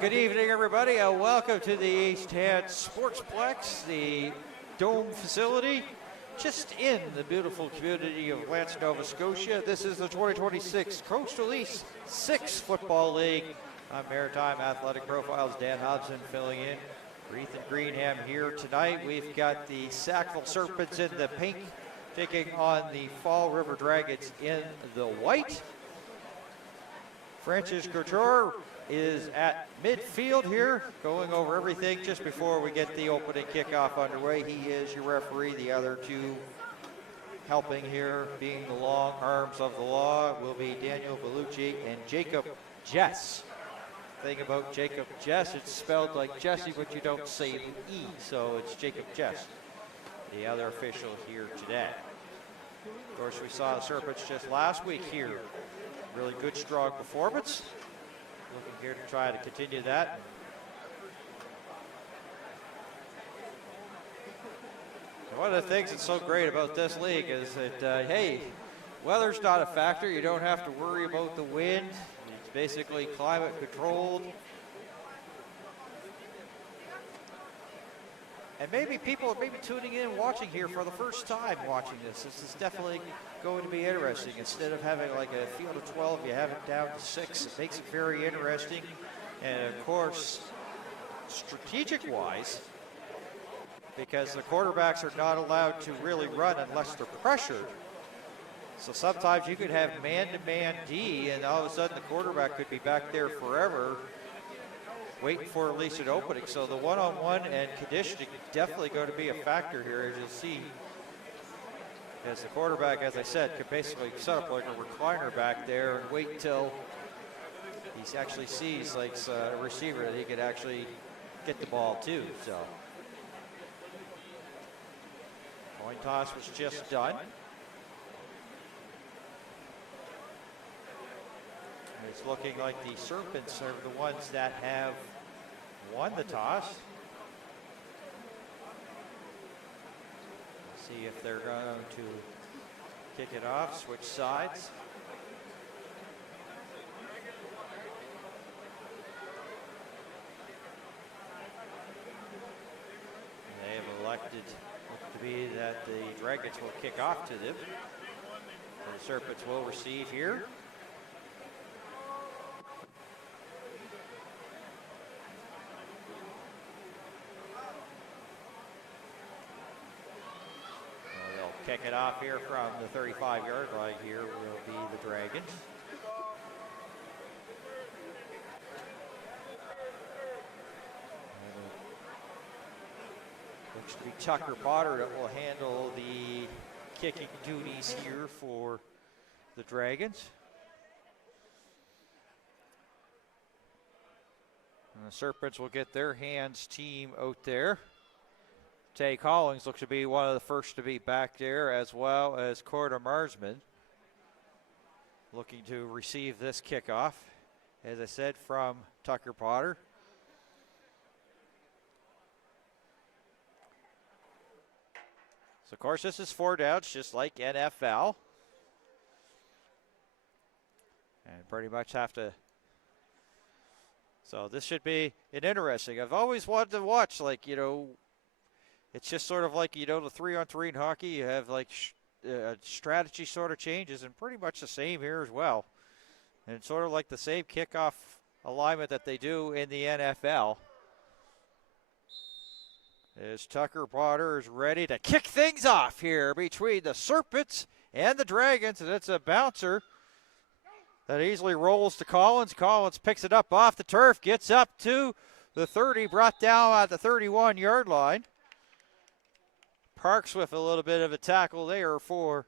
Good evening, everybody. Welcome to the East Hand Sportsplex, the Dome facility, just in the beautiful community of Lance, Nova Scotia. This is the 2026 Coastal East 6 Football League. I'm Maritime Athletic Profiles Dan Hobson filling in for Ethan Greenham here tonight. We've got the Sackville Serpents in the pink, taking on the Fall River Dragons in the white. Francis Couture is at midfield here, going over everything just before we get the opening kickoff underway. He is your referee. The other two helping here, being the long arms of the law, will be Daniel Bellucci and Jacob Jess. Thing about Jacob Jess, it's spelled like Jesse, but you don't say the E, so it's Jacob Jess, the other official here today. Of course, we saw the Serpents just last week here. Really good, strong performance. Looking here to try to continue that. And one of the things that's so great about this league is that, hey, weather's not a factor. You don't have to worry about the wind. It's basically climate controlled. And maybe people are tuning in, watching here for the first time watching this. This is definitely going to be interesting. Instead of having like a field of 12, you have it down to 6. It makes it very interesting. And of course, strategic-wise, because the quarterbacks are not allowed to really run unless they're pressured. So sometimes you could have man-to-man D, and all of a sudden the quarterback could be back there forever, waiting for at least an opening. So the one-on-one and conditioning definitely going to be a factor here, as you'll see. As the quarterback, as I said, can basically set up like a recliner back there and wait till he actually sees like a receiver that he could actually get the ball to. So coin toss was just done. It's looking like the Serpents are the ones that have won the toss. See if they're going to kick it off, switch sides. They have elected to be that the Dragons will kick off to them. And the Serpents will receive here. Kick it off here from the 35-yard line. Here will be the Dragons. Looks to be Tucker Potter that will handle the kicking duties here for the Dragons. And the Serpents will get their hands team out there. Tay Collins looks to be one of the first to be back there, as well as Corda Marsman, looking to receive this kickoff, as I said, from Tucker Potter. So, of course, this is 4 downs, just like NFL. And pretty much have to. So this should be an interesting. I've always wanted to watch, like, it's just sort of like, the 3-on-3 in hockey. You have like strategy sort of changes, and pretty much the same here as well. And it's sort of like the same kickoff alignment that they do in the NFL. As Tucker Potter is ready to kick things off here between the Serpents and the Dragons, and it's a bouncer that easily rolls to Collins. Collins picks it up off the turf, gets up to the 30, brought down at the 31-yard line. Parks with a little bit of a tackle there for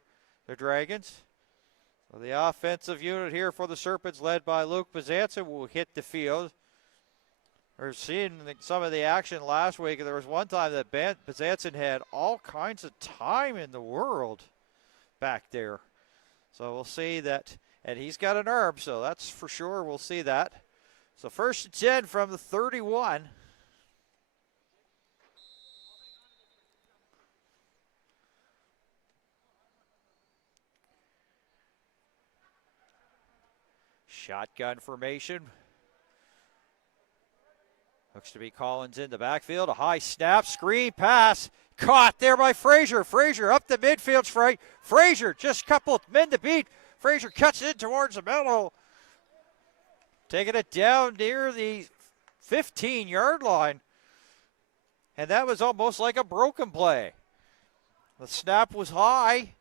the Dragons. So the offensive unit here for the Serpents, led by Luke Bazanson, will hit the field. We're seeing some of the action last week. There was one time that Bazanson had all kinds of time in the world back there. So we'll see that. And he's got an arm, so that's for sure. We'll see that. So 1st and 10 from the 31. Shotgun formation. Looks to be Collins in the backfield. A high snap, screen pass. Caught there by Frazier. Frazier up the midfield strike. Frazier just a couple of men to beat. Frazier cuts in towards the middle. Taking it down near the 15-yard line. And that was almost like a broken play. The snap was high.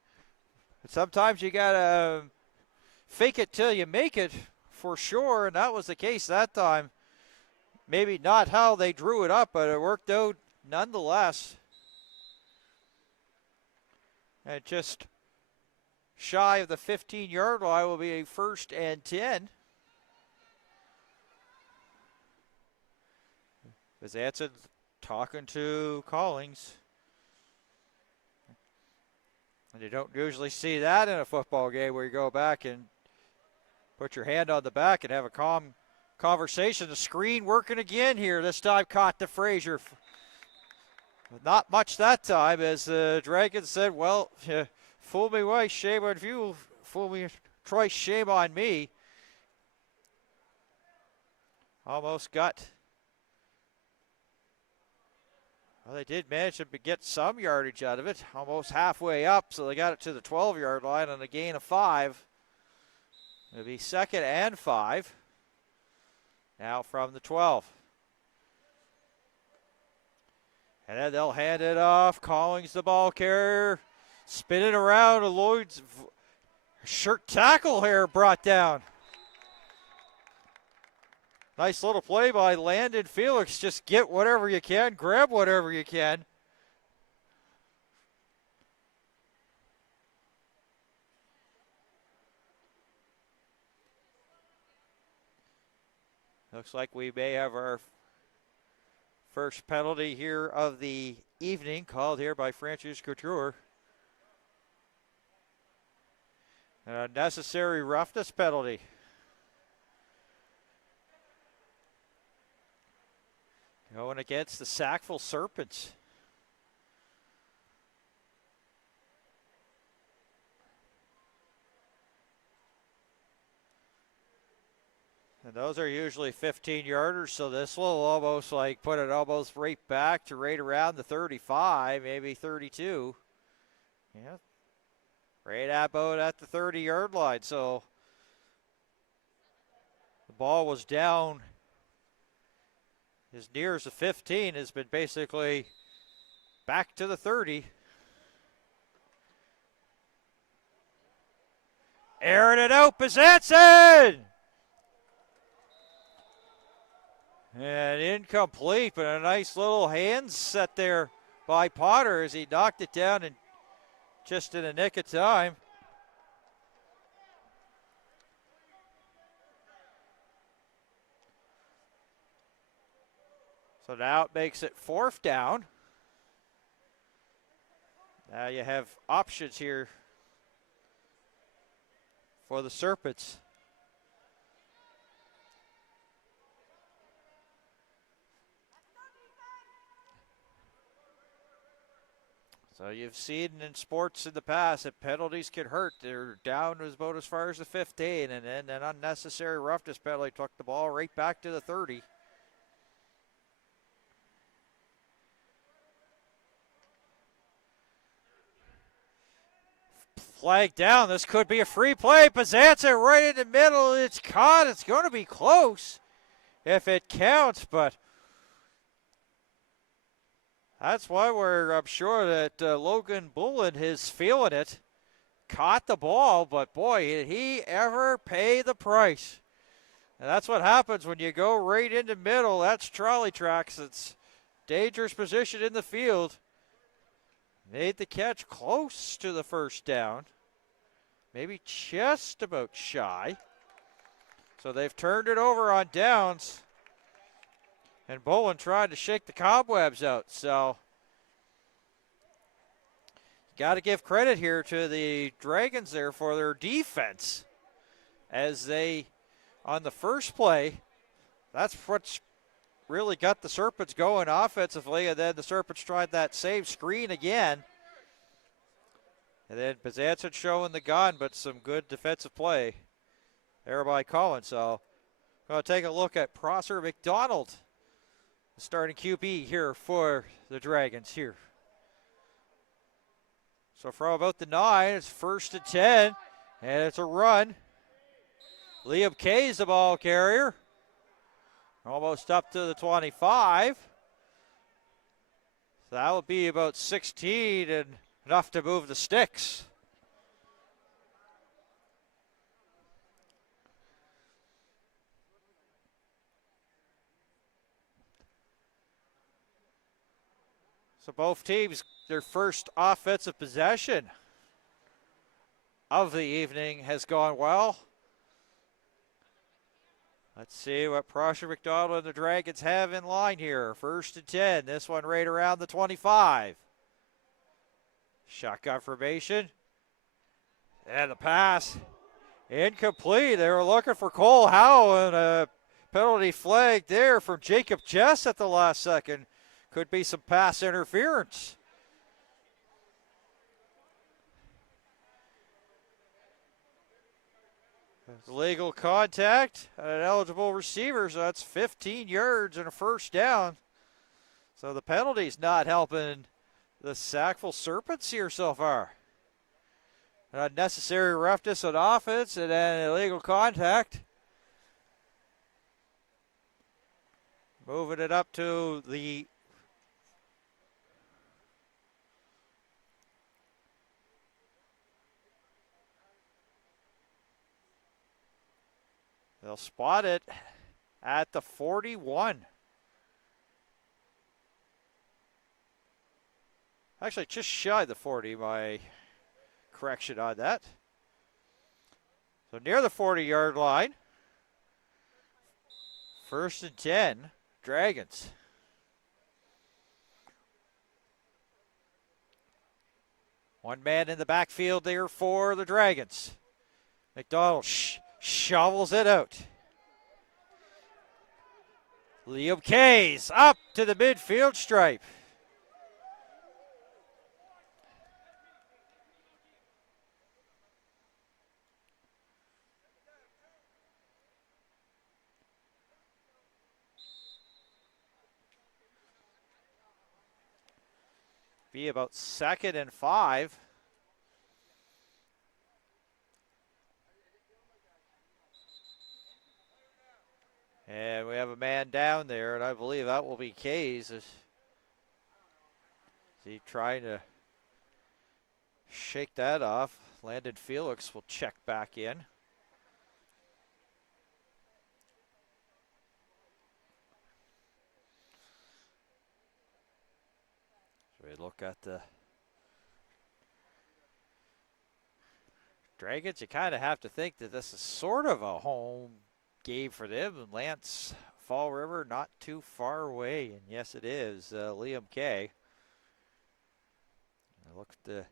But sometimes you got to fake it till you make it for sure. And that was the case that time. Maybe not how they drew it up, but it worked out nonetheless. And just shy of the 15-yard line will be a 1st and 10. Bezanson talking to Collins. And you don't usually see that in a football game where you go back and put your hand on the back and have a calm conversation. The screen working again here. This time caught to Frazier. Not much that time, as the Dragons said, well, fool me once, shame on you. Fool me twice, shame on me. Almost got. Well, they did manage to get some yardage out of it, almost halfway up, so they got it to the 12-yard line on a gain of 5. It'll be 2nd and 5. Now from the 12. And then they'll hand it off. Collins, the ball carrier, spinning around. Lloyd's shirt tackle here brought down. Nice little play by Landon Felix. Just get whatever you can, grab whatever you can. Looks like we may have our first penalty here of the evening, called here by Francis Couture. An unnecessary roughness penalty. Going against the Sackville Serpents. And those are usually 15-yarders, so this will almost like put it almost right back to right around the 35, maybe 32. Yeah, right about at the 30-yard line. So the ball was down as near as the 15, has been basically back to the 30. Airing it out, Bezanson! And incomplete, but a nice little hand set there by Potter as he knocked it down and just in a nick of time. So now it makes it 4th down. Now you have options here for the Serpents. So you've seen in sports in the past that penalties can hurt. They're down about as far as the 15, and then an unnecessary roughness penalty took the ball right back to the 30. Flag down. This could be a free play. Bezanson right in the middle. It's caught. It's going to be close if it counts, but that's why I'm sure that Logan Bullen is feeling it. Caught the ball, but boy, did he ever pay the price. And that's what happens when you go right in the middle. That's trolley tracks. It's dangerous position in the field. Made the catch close to the 1st down. Maybe just about shy. So they've turned it over on downs. And Bolin tried to shake the cobwebs out. So got to give credit here to the Dragons there for their defense. As they, on the first play, that's what's really got the Serpents going offensively, and then the Serpents tried that same screen again. And then Bezanson showing the gun, but some good defensive play there by Collins. So going to take a look at Prosser McDonald starting QB here for the Dragons here. So from about the 9, it's 1st and 10, and it's a run. Liam Kay is the ball carrier. Almost up to the 25. So that will be about 16 and enough to move the sticks. So both teams, their first offensive possession of the evening has gone well. Let's see what Prosser McDonald and the Dragons have in line here. 1st and 10. This one right around the 25. Shotgun formation. And the pass incomplete. They were looking for Cole Howe, and a penalty flag there from Jacob Jess at the last second. Could be some pass interference. Legal contact on an eligible receiver, so that's 15 yards and a first down. So the penalty's not helping the Sackville Serpents here so far. An unnecessary roughness on offense and then illegal contact. Moving it up to the they'll spot it at the 41. Actually, just shy of the 40, my correction on that. So near the 40-yard line. 1st and 10, Dragons. One man in the backfield there for the Dragons. McDonald shovels it out. Liam Kays up to the midfield stripe. Be about 2nd and 5. And we have a man down there, and I believe that will be Kays. Is he trying to shake that off? Landon Felix will check back in. So we look at the Dragons. You kind of have to think that this is sort of a home game for them. And Lance, Fall River, not too far away. And yes, it is. Liam Kay. Look at the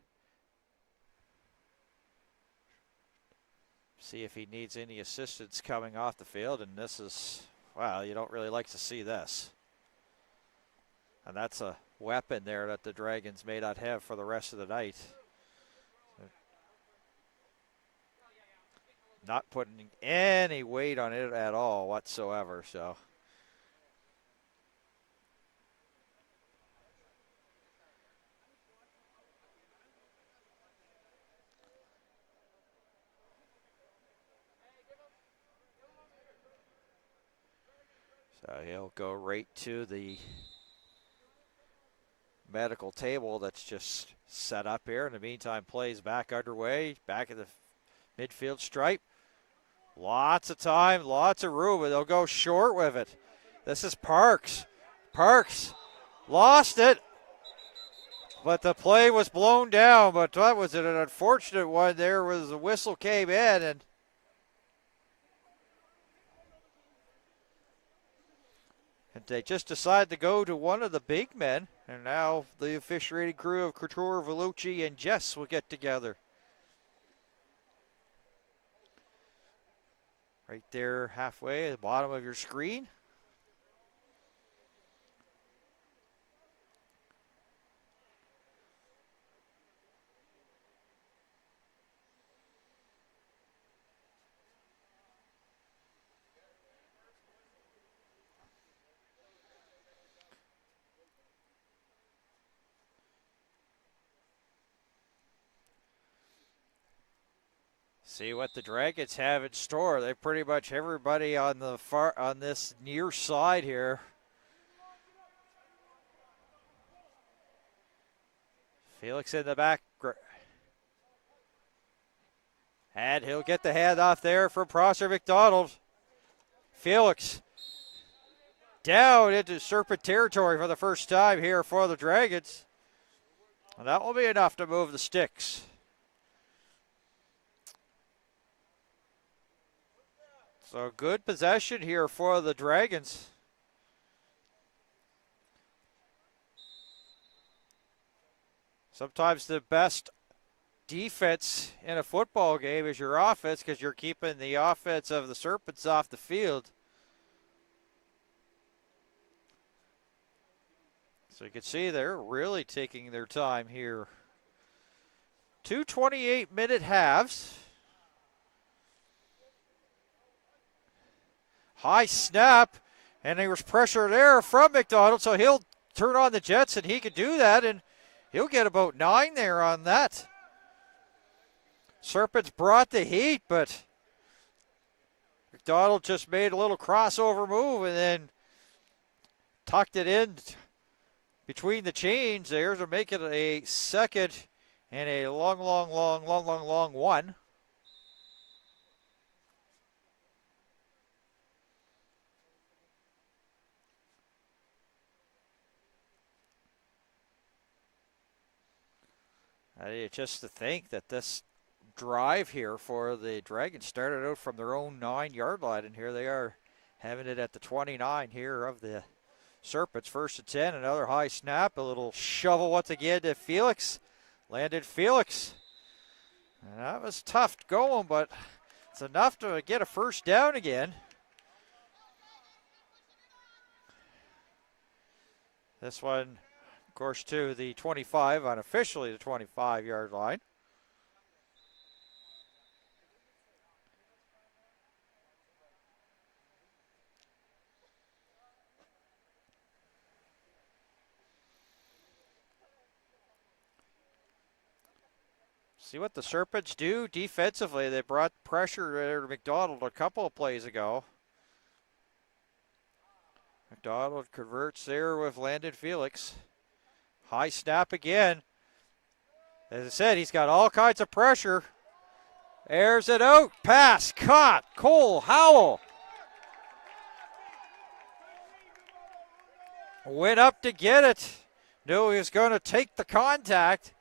see if he needs any assistance coming off the field. And this is, wow, you don't really like to see this. And that's a weapon there that the Dragons may not have for the rest of the night. Not putting any weight on it at all whatsoever, so. So he'll go right to the medical table that's just set up here. In the meantime, plays back underway, back at the midfield stripe. Lots of time, lots of room, and they'll go short with it. This is Parks. Parks lost it, but the play was blown down. But that was an unfortunate one. There was the whistle came in, and they just decided to go to one of the big men, and now the officiating crew of Couture, Vellucci, and Jess will get together. Right there halfway at the bottom of your screen. See what the Dragons have in store. They pretty much everybody on this near side here. Felix in the back. And he'll get the handoff there from Prosser McDonald. Felix down into Serpent territory for the first time here for the Dragons. And that will be enough to move the sticks. So good possession here for the Dragons. Sometimes the best defense in a football game is your offense because you're keeping the offense of the Serpents off the field. So you can see they're really taking their time here. 2 28-minute halves. High snap, and there was pressure there from McDonald, so he'll turn on the Jets, and he can do that, and he'll get about 9 there on that. Serpents brought the heat, but McDonald just made a little crossover move and then tucked it in between the chains there to make it a second and a long one. Just to think that this drive here for the Dragons started out from their own 9-yard line, and here they are having it at the 29 here of the Serpents. 1st and 10, another high snap, a little shovel once again to Felix. Landed Felix. And that was tough going, but it's enough to get a first down again. This one, of course, to the 25, unofficially the 25-yard line. See what the Serpents do defensively. They brought pressure there to McDonald a couple of plays ago. McDonald converts there with Landon Felix. High snap again. As I said, he's got all kinds of pressure. Airs it out. Pass caught. Cole Howell went up to get it. Knew he was going to take the contact.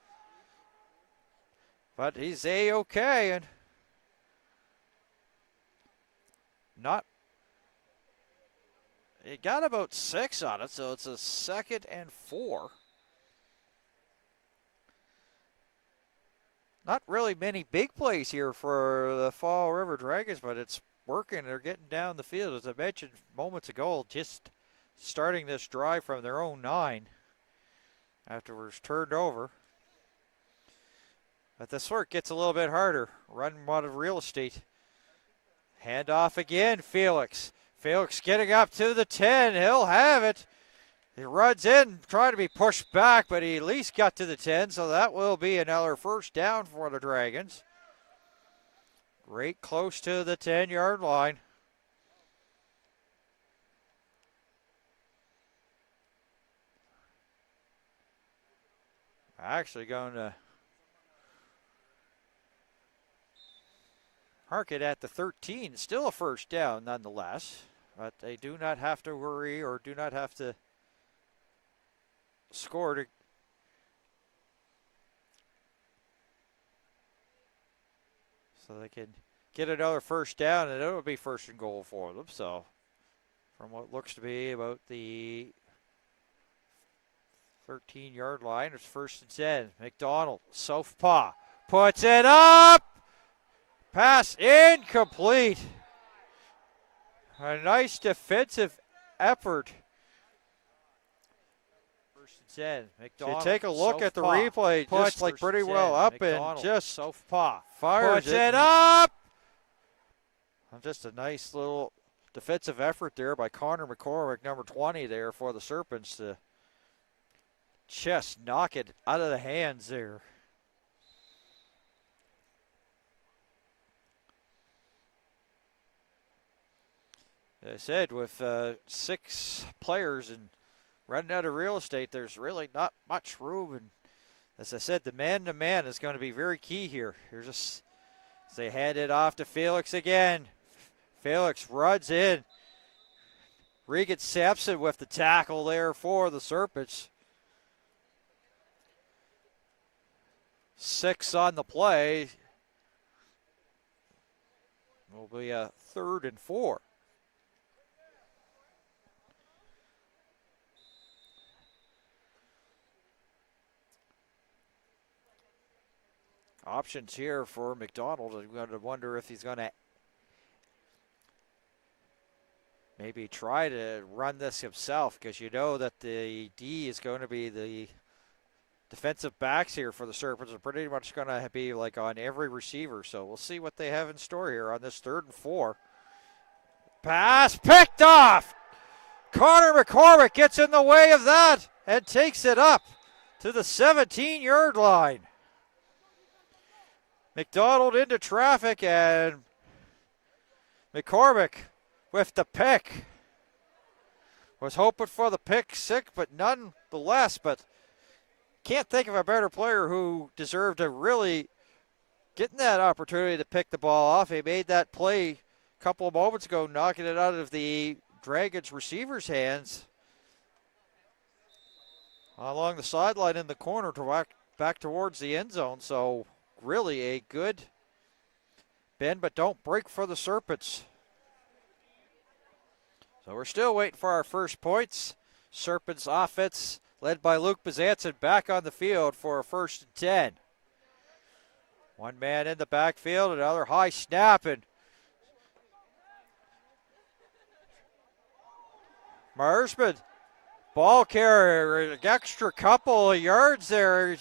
But he's A-okay, and he got about 6 on it, so it's a 2nd and 4. Not really many big plays here for the Fall River Dragons, but it's working. They're getting down the field, as I mentioned moments ago, just starting this drive from their own 9 after it was turned over. But this work gets a little bit harder. Running out of real estate. Handoff again, Felix. Felix getting up to the 10. He'll have it. He runs in, trying to be pushed back, but he at least got to the 10, so that will be another first down for the Dragons. Right close to the 10-yard line. Actually going to mark it at the 13. Still a first down nonetheless, but they do not have to worry or do not have to score to so they can get another first down, and it'll be 1st and goal for them. So from what looks to be about the 13-yard line, it's 1st and 10. McDonald, southpaw, puts it up. Pass incomplete. A nice defensive effort. 1st and 10. McDonald. You take a look at the replay, just like pretty well up McDonald, and just southpaw fires it up. Just a nice little defensive effort there by Connor McCormick, number 20 there for the Serpents to just knock it out of the hands there. As I said, with 6 players and running out of real estate, there's really not much room. And as I said, the man-to-man is going to be very key here. Here's as they hand it off to Felix again. Felix runs in. Regan Sampson with the tackle there for the Serpents. 6 on the play. Will be a 3rd and 4. Options here for McDonald. I'm going to wonder if he's going to maybe try to run this himself, because you know that the D is going to be the defensive backs here for the Serpents are pretty much going to be like on every receiver. So we'll see what they have in store here on this 3rd and 4. Pass picked off. Connor McCormick gets in the way of that and takes it up to the 17-yard line. McDonald into traffic, and McCormick with the pick. Was hoping for the pick six, but nonetheless, but can't think of a better player who deserved to really getting that opportunity to pick the ball off. He made that play a couple of moments ago, knocking it out of the Dragons receiver's hands along the sideline in the corner to back towards the end zone. So really a good bend, but don't break for the Serpents. So we're still waiting for our first points. Serpents offense led by Luke Bazanson back on the field for a 1st and 10. One man in the backfield, another high snap, and Marsman, ball carrier, an extra couple of yards there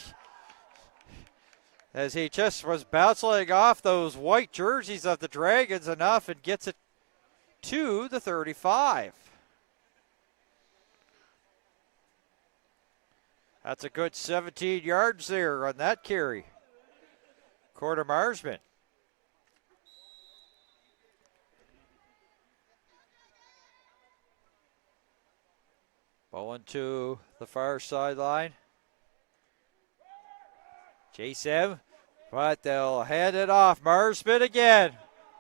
as he just was bouncing off those white jerseys of the Dragons enough and gets it to the 35. That's a good 17 yards there on that carry. Corder Marsman. Bowling to the far sideline. Chase him, but they'll hand it off. Marsman again.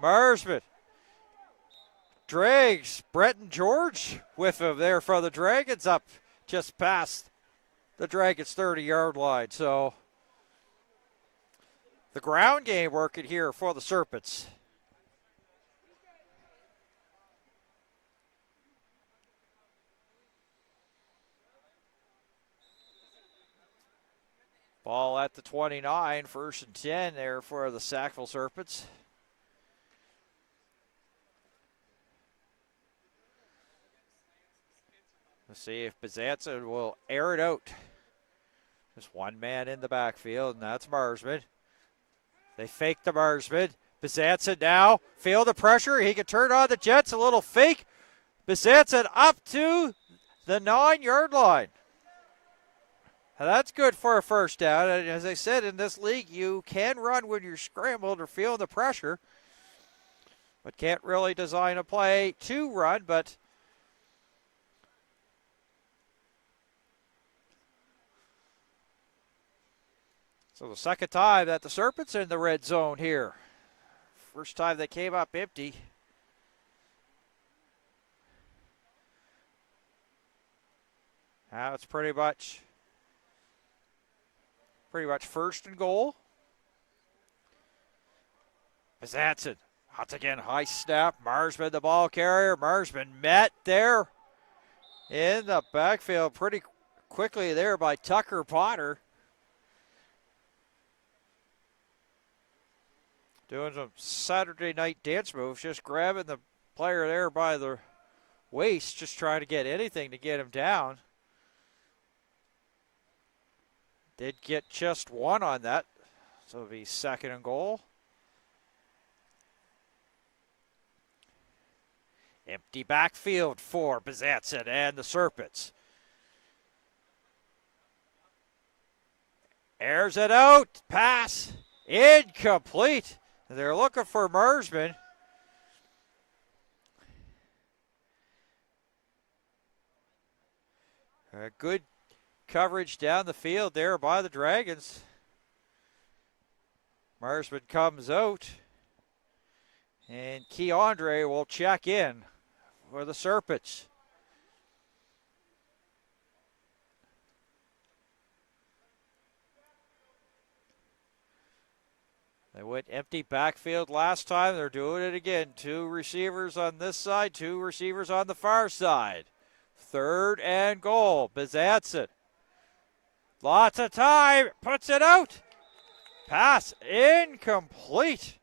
Marsman drags Brenton George with him there for the Dragons up just past the Dragons' 30-yard line. So the ground game working here for the Serpents. Ball at the 29, 1st and 10 there for the Sackville Serpents. Let's see if Bazanson will air it out. There's one man in the backfield, and that's Marsman. They fake the Marsman. Bazanson now, feel the pressure. He can turn on the Jets, a little fake. Bazanson up to the 9-yard line. Now that's good for a 1st down. And as I said, in this league, you can run when you're scrambled or feeling the pressure, but can't really design a play to run. But so the 2nd time that the Serpents in the red zone here. First time they came up empty. Now it's pretty much 1st and goal. Bazanson, once again, high snap. Marsman, the ball carrier. Marsman met there in the backfield pretty quickly there by Tucker Potter. Doing some Saturday night dance moves, just grabbing the player there by the waist, just trying to get anything to get him down. Did get just one on that, so it'll be 2nd and goal. Empty backfield for Bazanson and the Serpents. Airs it out, pass, incomplete. They're looking for Marsman. Good coverage down the field there by the Dragons. Marsman comes out, and Keandre will check in for the Serpents. They went empty backfield last time. They're doing it again. 2 receivers on this side, 2 receivers on the far side. 3rd and goal. Bizatson. Lots of time. Puts it out. Pass incomplete.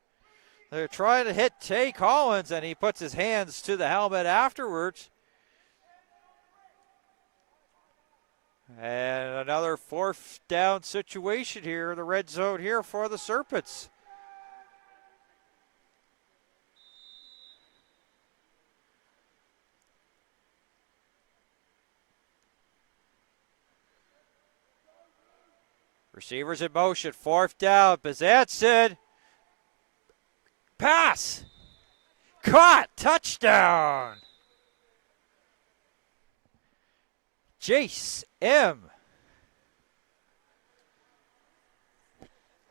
They're trying to hit Tay Collins, and he puts his hands to the helmet afterwards. And another 4th down situation here in the red zone here for the Serpents. Receivers in motion, 4th down. Bizatson. Pass. Caught. Touchdown. Jace M.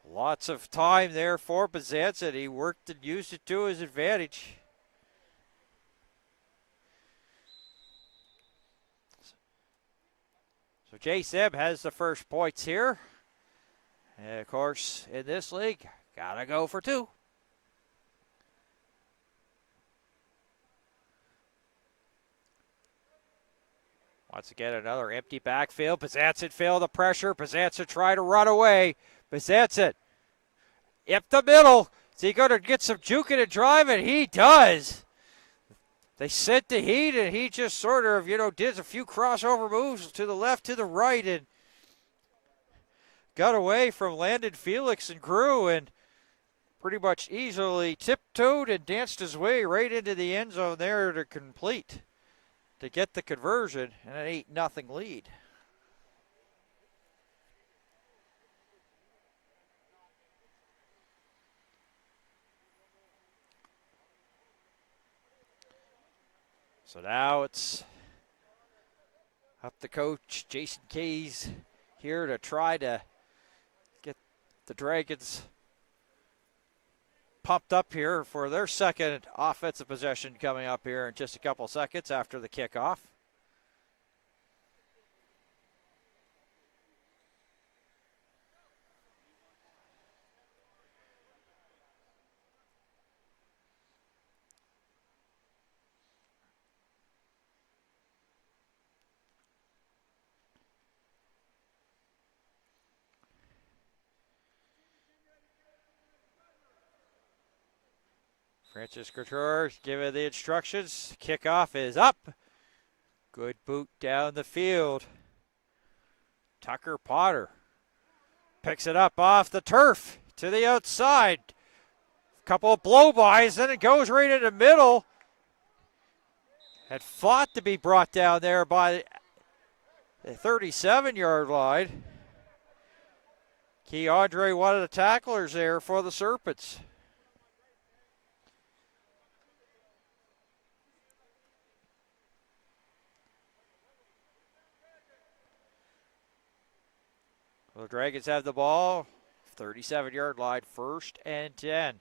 Lots of time there for Bizatson. He worked and used it to his advantage. So Jace M has the first points here. And of course, in this league, gotta go for 2. Once again, another empty backfield. Bizatson failed the pressure. Bizatson tried to run away. Bizatson up the middle. Is he going to get some juking and driving? He does. They sent the heat, and he just sort of, did a few crossover moves to the left, to the right, and got away from Landon Felix and crew, and pretty much easily tiptoed and danced his way right into the end zone there to complete, to get the conversion, and an 8-0 lead. So now it's up to Coach Jason Kays here to try to get the Dragons pumped up here for their second offensive possession coming up here in just a couple seconds after the kickoff. Francis Couture giving the instructions. Kickoff is up. Good boot down the field. Tucker Potter picks it up off the turf to the outside. Couple of blow-bys, then it goes right in the middle. Had fought to be brought down there by the 37-yard line. Keandre, one of the tacklers there for the Serpents. The Dragons have the ball, 37-yard line, 1st and 10.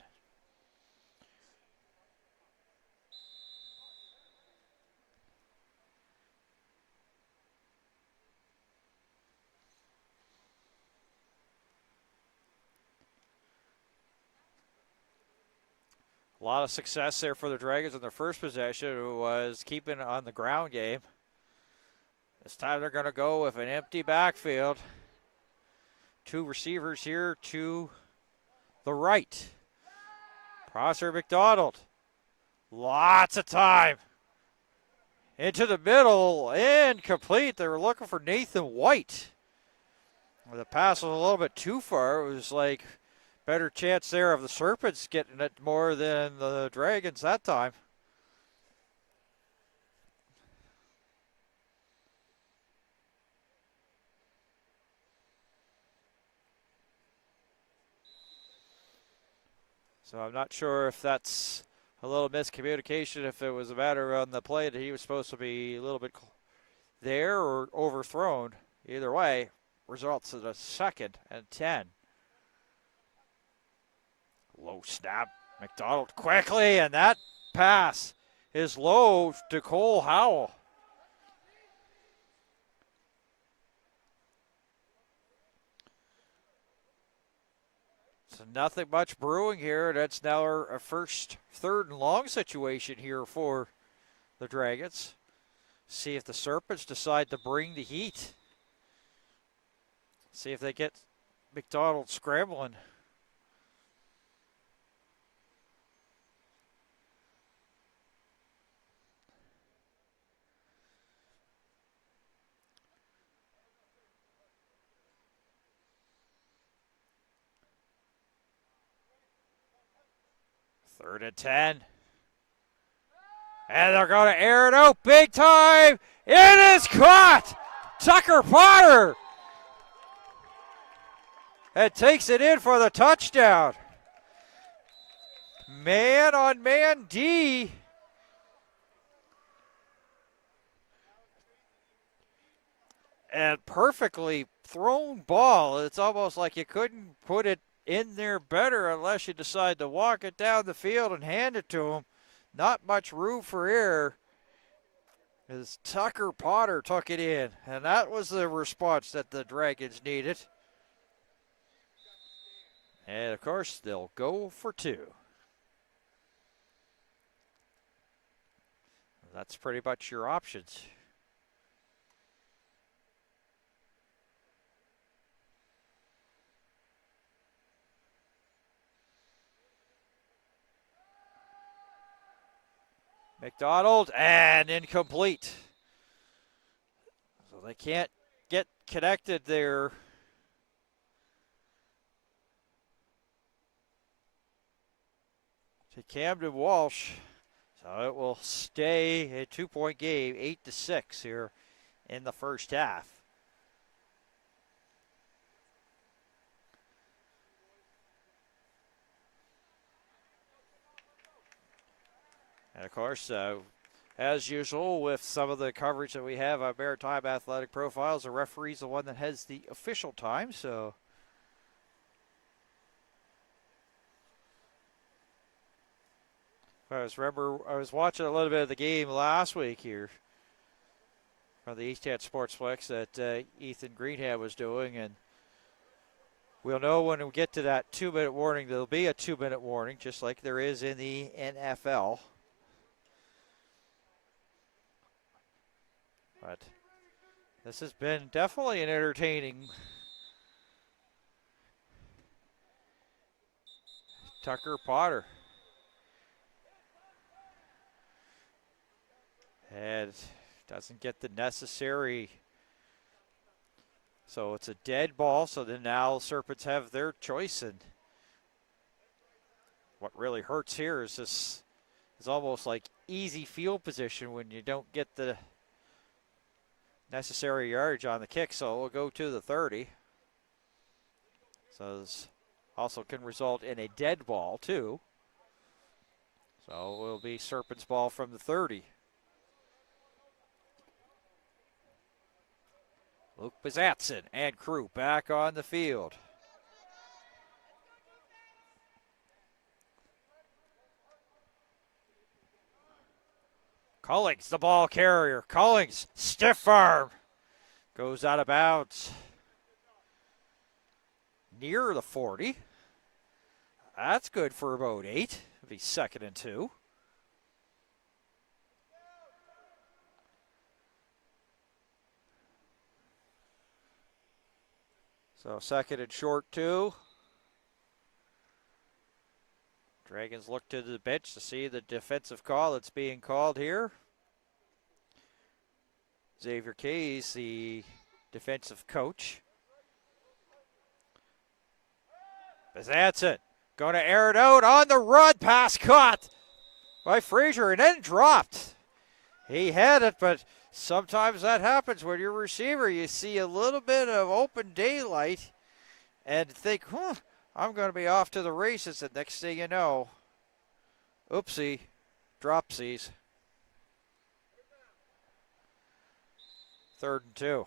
A lot of success there for the Dragons in their first possession was keeping on the ground game. This time they're going to go with an empty backfield. 2 receivers here to the right. Prosser McDonald. Lots of time. Into the middle. Incomplete. They were looking for Nathan White. The pass was a little bit too far. It was like better chance there of the Serpents getting it more than the Dragons that time. So I'm not sure if that's a little miscommunication, if it was a matter on the play that he was supposed to be a little bit there or overthrown. Either way, results in a 2nd and 10. Low snap. McDonald quickly, and that pass is low to Cole Howell. So nothing much brewing here. That's now our first 3rd and long situation here for the Dragons. See if the Serpents decide to bring the heat. See if they get McDonald scrambling. Third and 10. And they're going to air it out big time. It is caught. Tucker Potter. And takes it in for the touchdown. Man on man D. And perfectly thrown ball. It's almost like you couldn't put it in there better unless you decide to walk it down the field and hand it to him. Not much room for error as Tucker Potter took it in. And that was the response that the Dragons needed. And, of course, they'll go for 2. That's pretty much your options. McDonald, and incomplete. So they can't get connected there. To Camden Walsh. So it will stay a 2-point game, 8-6 here in the first half. And of course, as usual, with some of the coverage that we have on Maritime Athletic Profiles, the referee's the one that has the official time, so I was watching a little bit of the game last week here from the East Hat Sportsplex that Ethan Greenham was doing, and we'll know when we get to that 2-minute warning. There'll be a 2-minute warning, just like there is in the NFL. But this has been definitely an entertaining Tucker Potter. And doesn't get the necessary. So it's a dead ball. So then now Serpents have their choice. And what really hurts here is this is almost like easy field position when you don't get the necessary yardage on the kick. So we'll go to the 30. So this also can result in a dead ball too. So it will be Serpents ball from the 30. Luke Bazatson and crew back on the field. Cullings, the ball carrier. Cullings, stiff arm. Goes out of bounds. Near the 40. That's good for about 8. It'll be 2nd and 2. So 2nd and short 2. Dragons look to the bench to see the defensive call that's being called here. Xavier Kays, the defensive coach. That's it. Going to air it out on the run. Pass caught by Frazier and then dropped. He had it, but sometimes that happens when you're a receiver. You see a little bit of open daylight and think, I'm going to be off to the races. And next thing you know, oopsie, dropsies. 3rd and 2.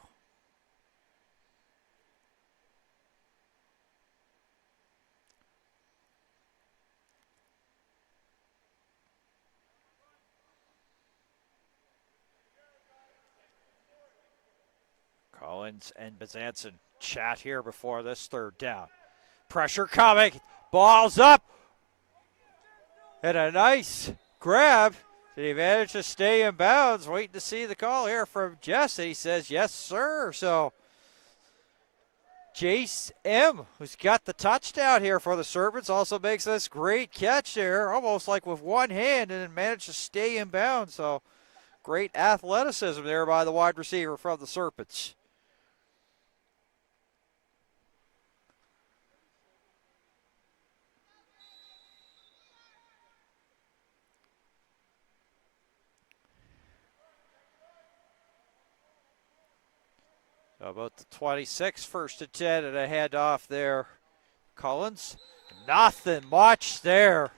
Collins and Bezanson chat here before this 3rd down. Pressure coming. Ball's up. And a nice grab. Did he manage to stay in bounds? Waiting to see the call here from Jesse. He says, yes, sir. So Jace M., who's got the touchdown here for the Serpents, also makes this great catch there, almost like with one hand, and then managed to stay in bounds. So great athleticism there by the wide receiver from the Serpents. So about the 26, 1st and 10, and a handoff there. Collins, nothing much there.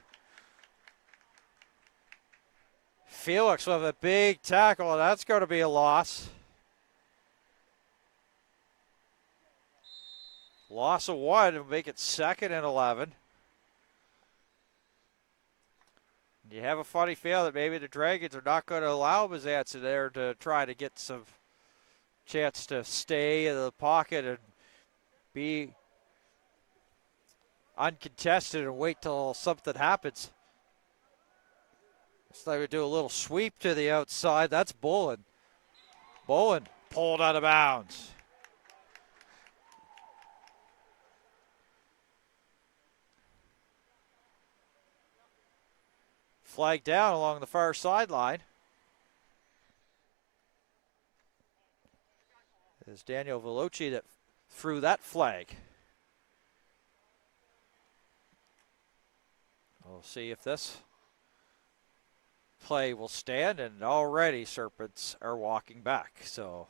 Felix with a big tackle, and that's going to be a loss. Loss of 1 will make it 2nd and 11. You have a funny feeling that maybe the Dragons are not going to allow Bezanson there to try to get some chance to stay in the pocket and be uncontested and wait till something happens. Looks like we do a little sweep to the outside. That's Bolin. Bolin pulled out of bounds. Flag down along the far sideline. It's Daniel Veloci that threw that flag. We'll see if this play will stand, and already Serpents are walking back. So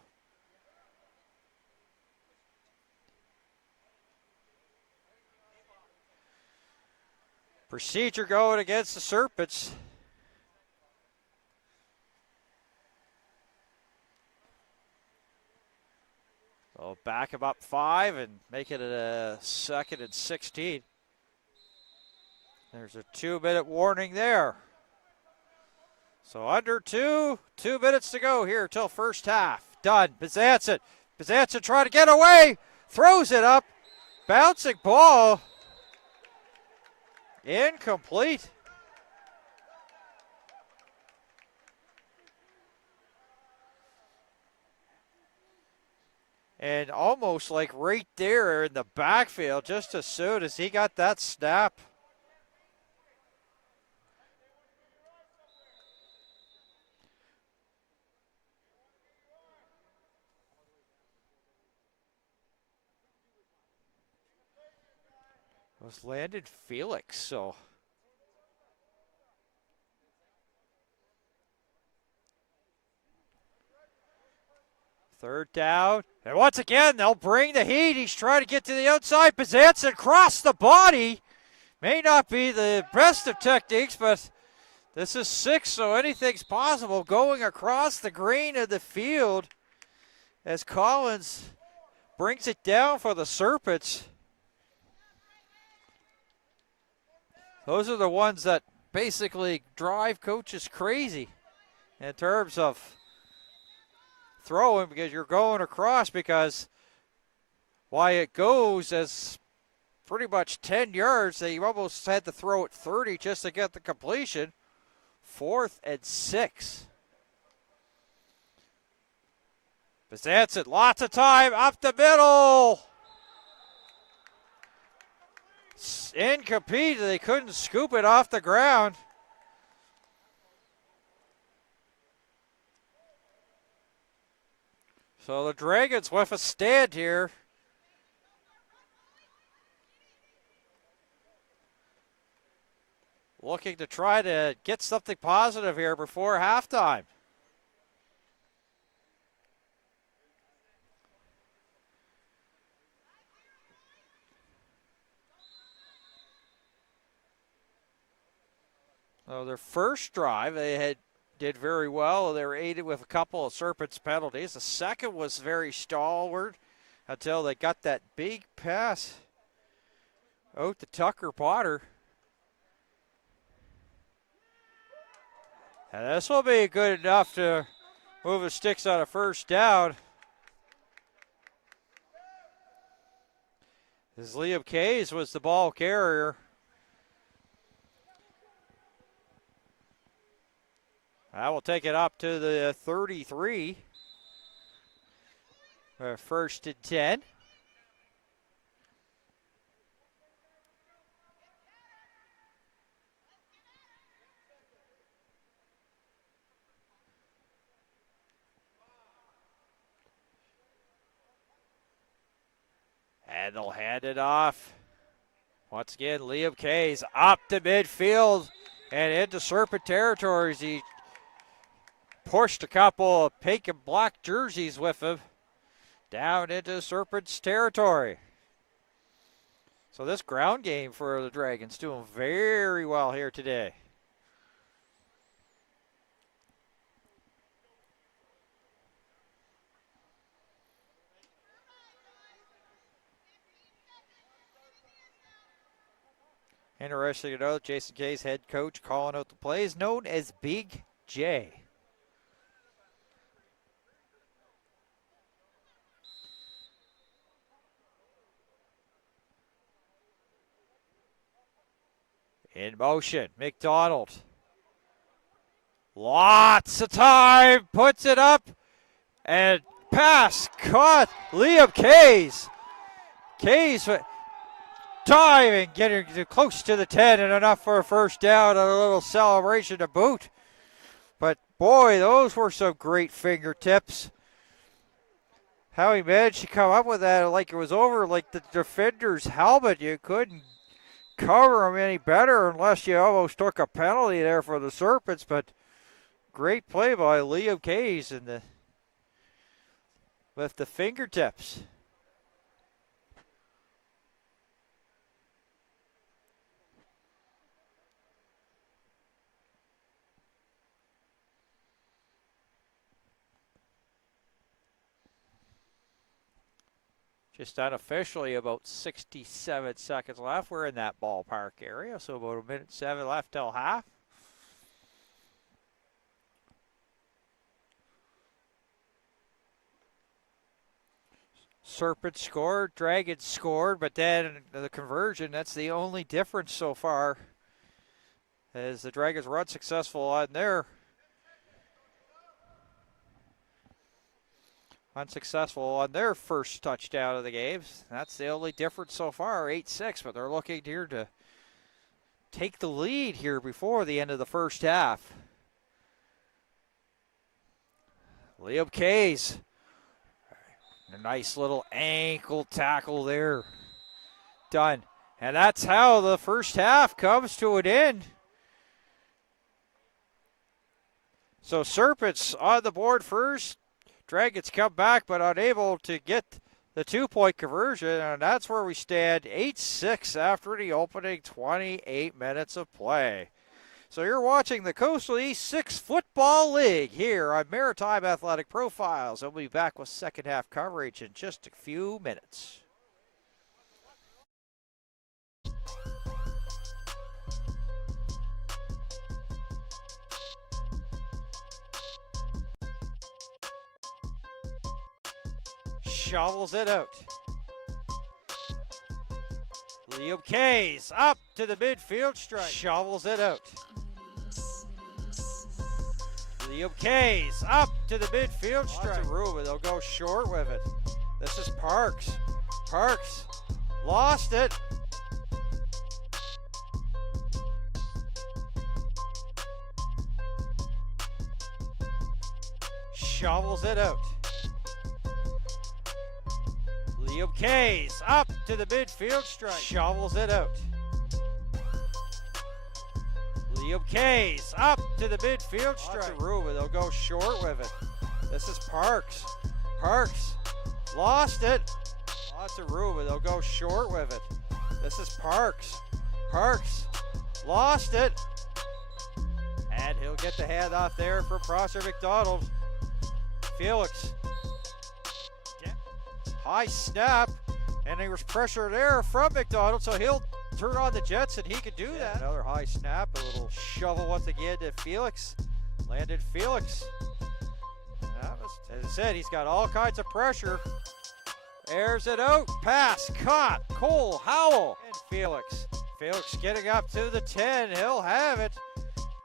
procedure going against the Serpents. So back him up 5 and make it a 2nd and 16. There's a 2-minute warning there. So under 2 minutes to go here till first half. Done. Bezanson trying to get away. Throws it up. Bouncing ball. Incomplete. And almost like right there in the backfield, just as soon as he got that snap. Was landed Felix, so. Third down, and once again, they'll bring the heat. He's trying to get to the outside. Bezanson across the body. May not be the best of techniques, but this is 6, so anything's possible. Going across the grain of the field as Collins brings it down for the Serpents. Those are the ones that basically drive coaches crazy in terms of throwing, because you're going across, because why it goes as pretty much 10 yards. They almost had to throw it 30 just to get the completion. 4th and 6. Bezanson, lots of time, up the middle. Incomplete, they couldn't scoop it off the ground. So the Dragons with a stand here. Looking to try to get something positive here before halftime. So their first drive, they had did very well. They were aided with a couple of Serpents penalties. The second was very stalwart until they got that big pass out to Tucker Potter. And this will be good enough to move the sticks on a first down. As Liam Kays was the ball carrier. I will take it up to the 33. First and 10. And they'll hand it off. Once again, Liam Kays up to midfield and into Serpent territories. He pushed a couple of pink and black jerseys with him down into Serpents territory. So this ground game for the Dragons doing very well here today. Interesting to know, Jason Kays, head coach, calling out the plays, known as Big J. In motion, McDonald. Lots of time, puts it up, and pass caught. Liam Kays. Kays diving, getting close to the 10 and enough for a first down and a little celebration to boot. But boy, those were some great fingertips. How he managed to come up with that like it was over like the defender's helmet. You couldn't cover him any better unless you almost took a penalty there for the Serpents, but great play by Liam Kays with the fingertips. Just unofficially about 67 seconds left. We're in that ballpark area, so about 1:07 left till half. Serpent scored, Dragons scored, but then the conversion, that's the only difference so far. As the Dragons were unsuccessful on their first touchdown of the game. That's the only difference so far, 8-6, but they're looking here to take the lead here before the end of the first half. Liam Kays, a nice little ankle tackle there. Done. And that's how the first half comes to an end. So Serpents on the board first. Dragons come back but unable to get the 2-point conversion, and that's where we stand 8-6 after the opening 28 minutes of play. So you're watching the Coastal East 6 Football League here on Maritime Athletic Profiles. I'll be back with second half coverage in just a few minutes. Shovels it out. Liam Kays up to the midfield strike. Shovels it out. Liam Kays up to the midfield strike. Lots of room, they'll go short with it. This is Parks. Parks lost it. Shovels it out. Liam Kays up to the midfield strike. Shovels it out. Liam Kays up to the midfield strike. Lots of room, they'll go short with it. This is Parks. Parks lost it. Lots of room, they'll go short with it. This is Parks. Parks lost it. And he'll get the handoff there from Prosser McDonald. Felix. High snap, and there was pressure there from McDonald, so he'll turn on the Jets, and he can do that. Another high snap, a little shovel once again to Felix. Landed Felix. That was, as I said, he's got all kinds of pressure. Airs it out, pass, caught, Cole, Howell, and Felix. Felix getting up to the 10, he'll have it.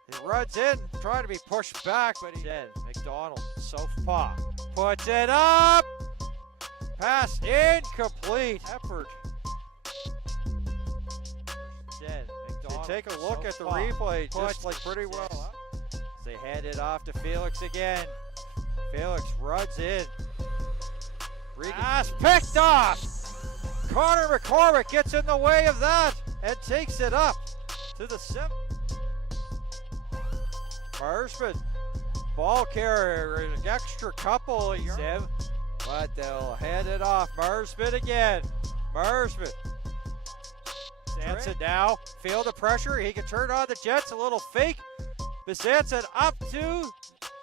He runs in, trying to be pushed back, but he did. McDonald, Southpaw, puts it up. Pass incomplete. Effort. McDonald, take a look at the replay, just like pretty well. They hand it off to Felix again. Felix runs in. Pass picked off. Connor McCormick gets in the way of that and takes it up to the 7. Marsman, ball carrier, an extra couple of yards. But they'll hand it off. Marsman again. Marsman. Bezanson now. Feel the pressure. He can turn on the Jets. A little fake. Bezanson up to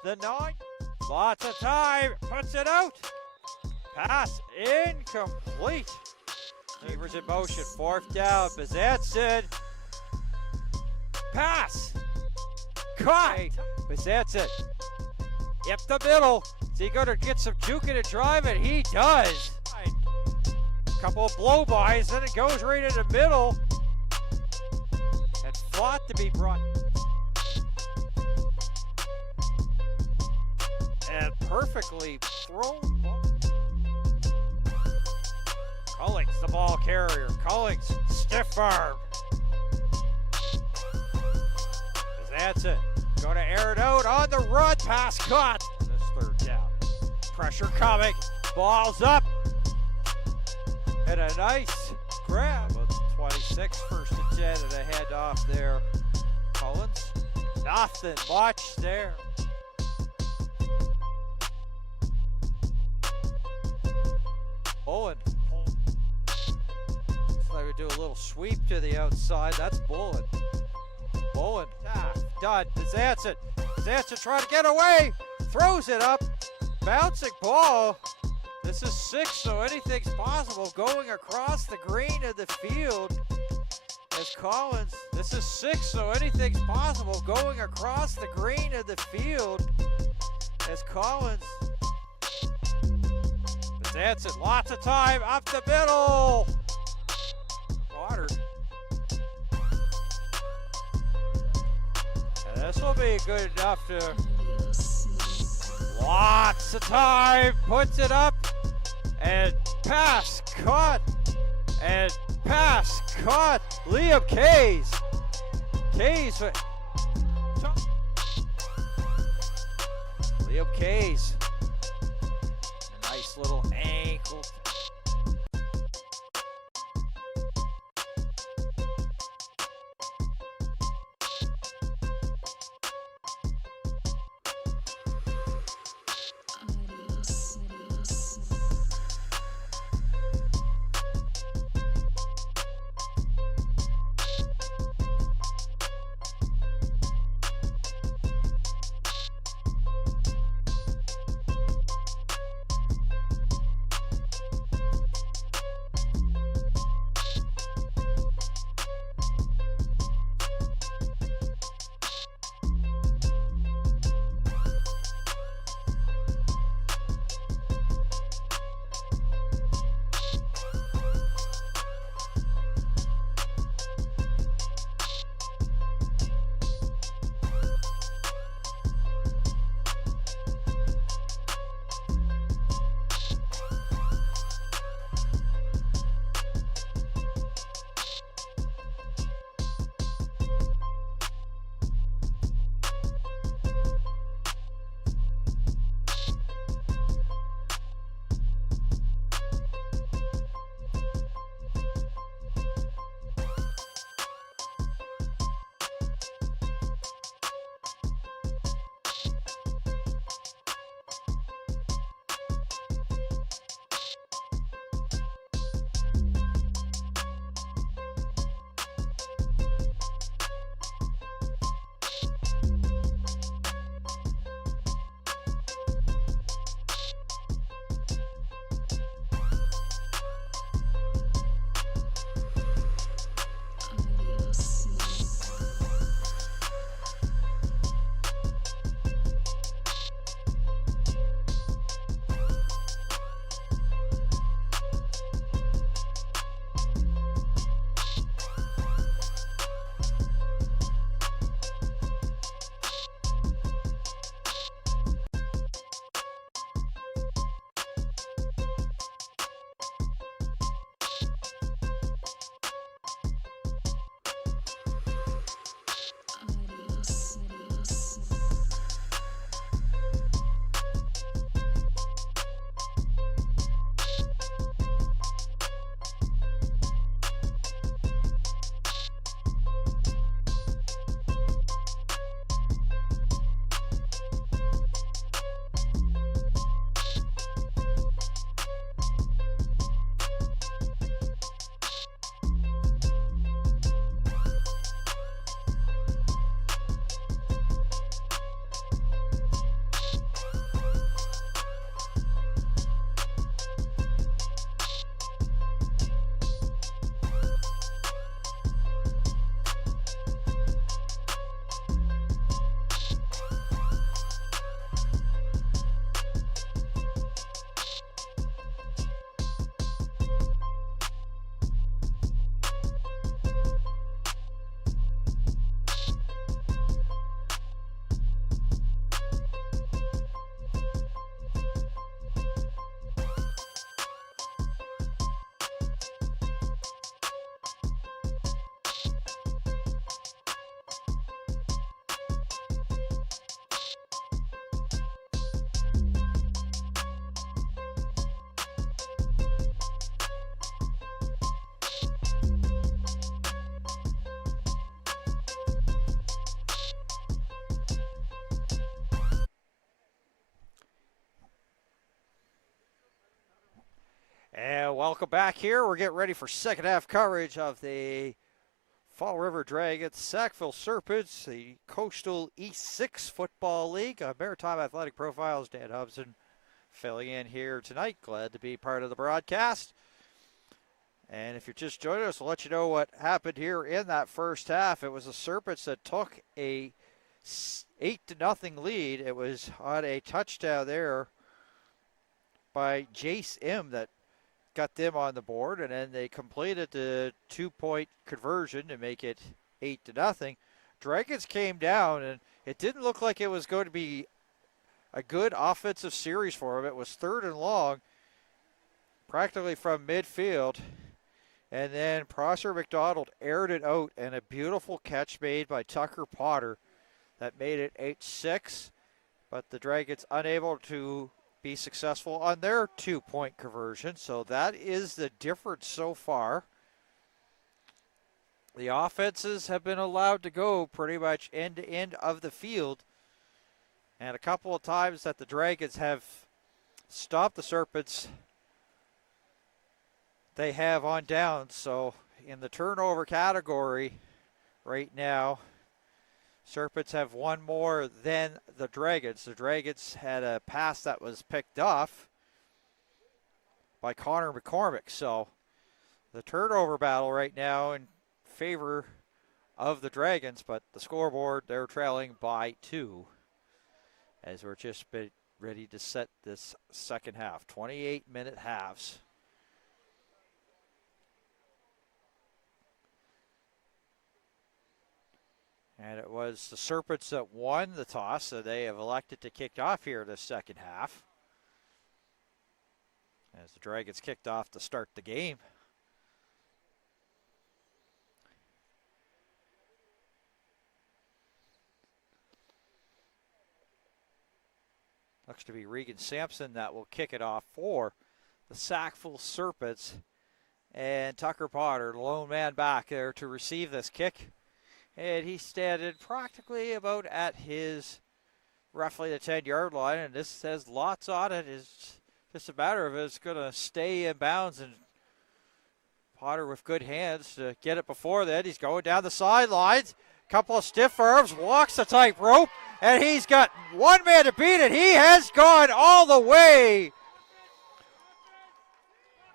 the 9. Lots of time. Puts it out. Pass incomplete. Beavers in motion. 4th down. Bezanson. Pass. Caught. Bezanson. Up the middle. Is he going to get some juke in a drive? And he does. Couple of blow-bys, then it goes right in the middle. And fought to be brought. And perfectly thrown. Cullings, the ball carrier. Cullings, stiff arm. That's it. Going to air it out on the run. Pass caught. This 3rd down. Pressure coming. Ball's up. And a nice grab. About 26, 1st and 10, and a handoff there. Collins. Nothing much there. Bowen. Looks like we do a little sweep to the outside. That's Bowen. Bowen. Done. Bezanson. Bezanson trying to get away. Throws it up. Bouncing ball. This is 6, so anything's possible. Going across the green of the field as Collins. This is 6, so anything's possible. Going across the green of the field as Collins. Bezanson, lots of time. Up the middle. Water. And this will be good enough to... Lots of time. Puts it up. And pass caught. And pass caught. Liam Kays. Liam Kays. A nice little ankle. And welcome back here. We're getting ready for second half coverage of the Fall River Dragons, Sackville Serpents, the Coastal East 6 Football League. Maritime Athletic Profiles, Dan Hubson filling in here tonight. Glad to be part of the broadcast. And if you're just joining us, we'll let you know what happened here in that first half. It was the Serpents that took a 8-0 lead. It was on a touchdown there by Jace M that got them on the board, and then they completed the 2-point conversion to make it 8-0. Dragons came down, and it didn't look like it was going to be a good offensive series for them. It was 3rd and long, practically from midfield, and then Prosser McDonald aired it out, and a beautiful catch made by Tucker Potter that made it 8-6, but the Dragons unable to be successful on their 2-point conversion. So that is the difference so far. The offenses have been allowed to go pretty much end to end of the field. And a couple of times that the Dragons have stopped the Serpents, they have on downs. So in the turnover category right now, Serpents have one more than the Dragons. The Dragons had a pass that was picked off by Connor McCormick. So the turnover battle right now in favor of the Dragons, but the scoreboard, they're trailing by 2 as we're just ready to set this second half. 28-minute halves. And it was the Serpents that won the toss, so they have elected to kick off here this second half. As the Dragons kicked off to start the game. Looks to be Regan Sampson that will kick it off for the Sackville Serpents. And Tucker Potter, the lone man back there to receive this kick. And he's standing practically about at his roughly the 10-yard line, and this says lots on it. It's just a matter of it's going to stay in bounds, and Potter with good hands to get it before that. He's going down the sidelines, couple of stiff arms, walks the tightrope, and he's got one man to beat it. He has gone all the way.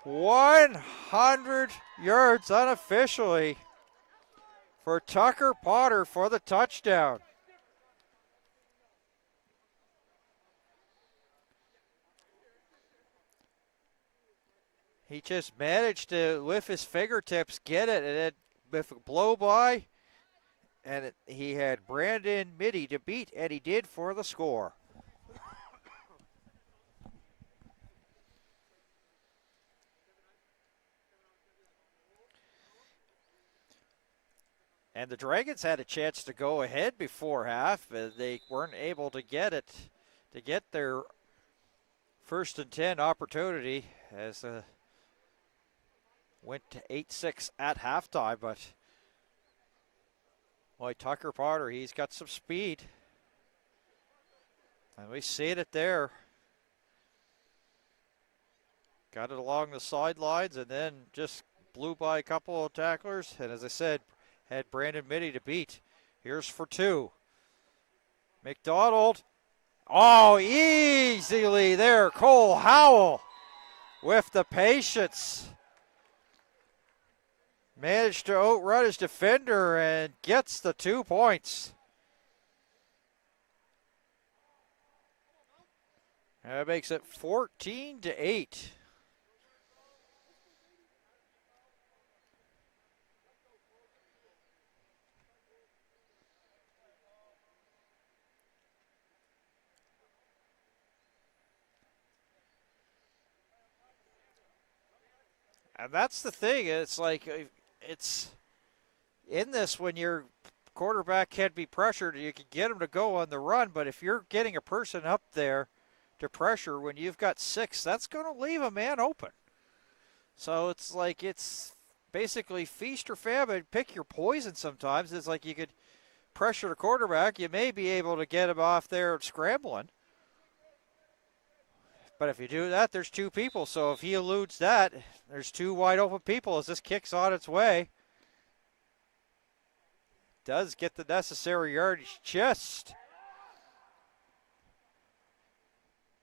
100 yards unofficially for Tucker Potter for the touchdown. He just managed to, with his fingertips, get it, and then with a blow by, and he had Brandon Mitty to beat, and he did for the score. And the Dragons had a chance to go ahead before half. They weren't able to get it, to get their 1st and 10 opportunity as went to 8-6 at halftime. But boy, Tucker Potter, he's got some speed. And we see it there. Got it along the sidelines and then just blew by a couple of tacklers. And as I said, had Brandon Mitty to beat. Here's for 2. McDonald. Oh, easily there. Cole Howell with the patience. Managed to outrun his defender and gets the 2 points. That makes it 14-8. And that's the thing. It's like it's in this when your quarterback can't be pressured, you can get him to go on the run. But if you're getting a person up there to pressure when you've got 6, that's going to leave a man open. So it's like it's basically feast or famine. Pick your poison sometimes. It's like you could pressure the quarterback. You may be able to get him off there scrambling. But if you do that, there's two people. So if he eludes that, there's two wide open people as this kick's on its way. Does get the necessary yardage just.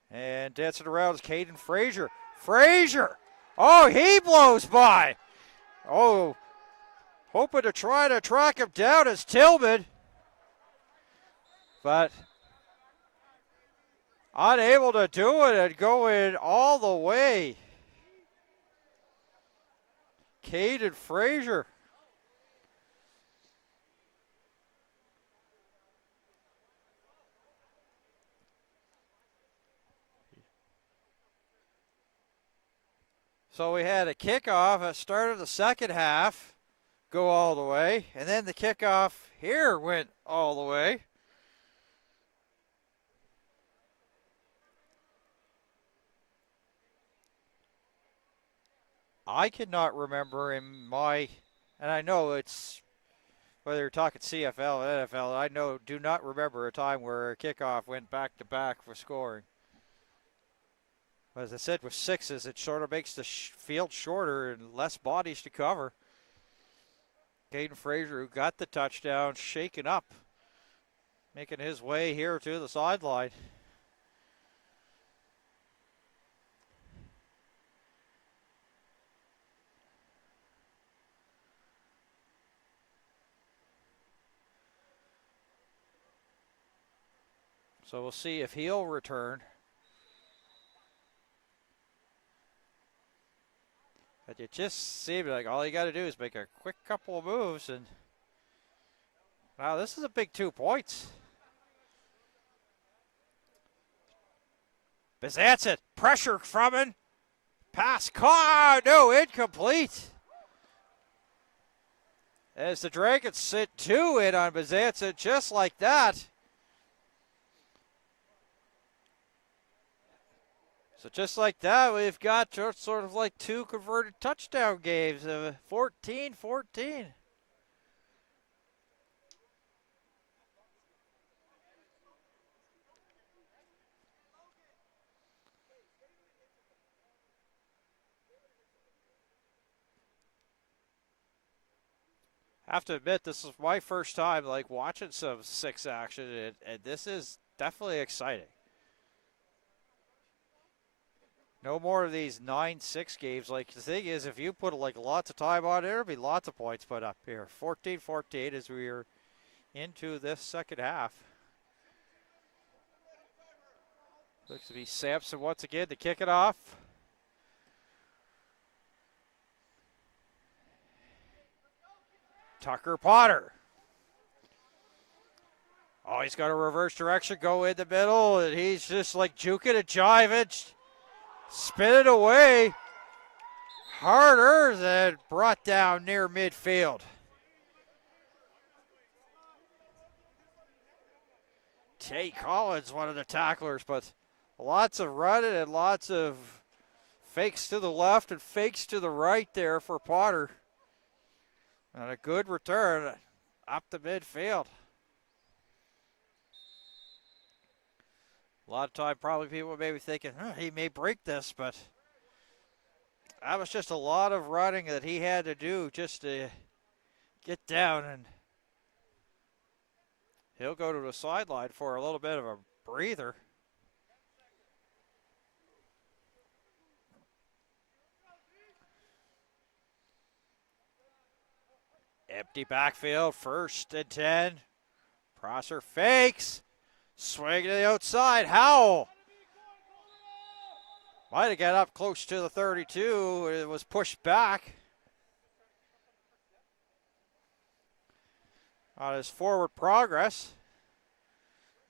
And dancing around is Caden Frazier. Frazier! Oh, he blows by. Oh, hoping to try to track him down as Tillman. But unable to do it and going all the way. Caden Frazier. So we had a kickoff at start of the second half go all the way, and then the kickoff here went all the way. I cannot remember in my, and I know it's, whether you're talking CFL or NFL, I do not remember a time where a kickoff went back to back for scoring. As I said, with sixes, it sort of makes the field shorter and less bodies to cover. Caden Frazier, who got the touchdown, shaken up, making his way here to the sideline. So we'll see if he'll return. But it just seemed like all you got to do is make a quick couple of moves, and wow, this is a big 2 points. Bizanson, pressure from him. Pass caught, no, incomplete. As the Dragons sit 2 in on Bizanson just like that. So just like that, we've got sort of like 2 converted touchdown games of 14-14. I have to admit, this is my first time like watching some 6 action, and this is definitely exciting. No more of these 9-6 games. Like, the thing is, if you put like lots of time on it, there'll be lots of points put up here. 14-14 as we are into this second half. Looks to be Sampson once again to kick it off. Tucker Potter. Oh, he's got a reverse direction, go in the middle, and he's just like juking and jiving. Spin it away. Harder than brought down near midfield. Tay Collins, one of the tacklers, but lots of running and lots of fakes to the left and fakes to the right there for Potter. And a good return up the midfield. A lot of time probably people may be thinking, he may break this, but that was just a lot of running that he had to do just to get down, and he'll go to the sideline for a little bit of a breather. Empty backfield, 1st and 10. Prosser fakes. Swing to the outside. Howell might have got up close to the 32. It was pushed back on his forward progress.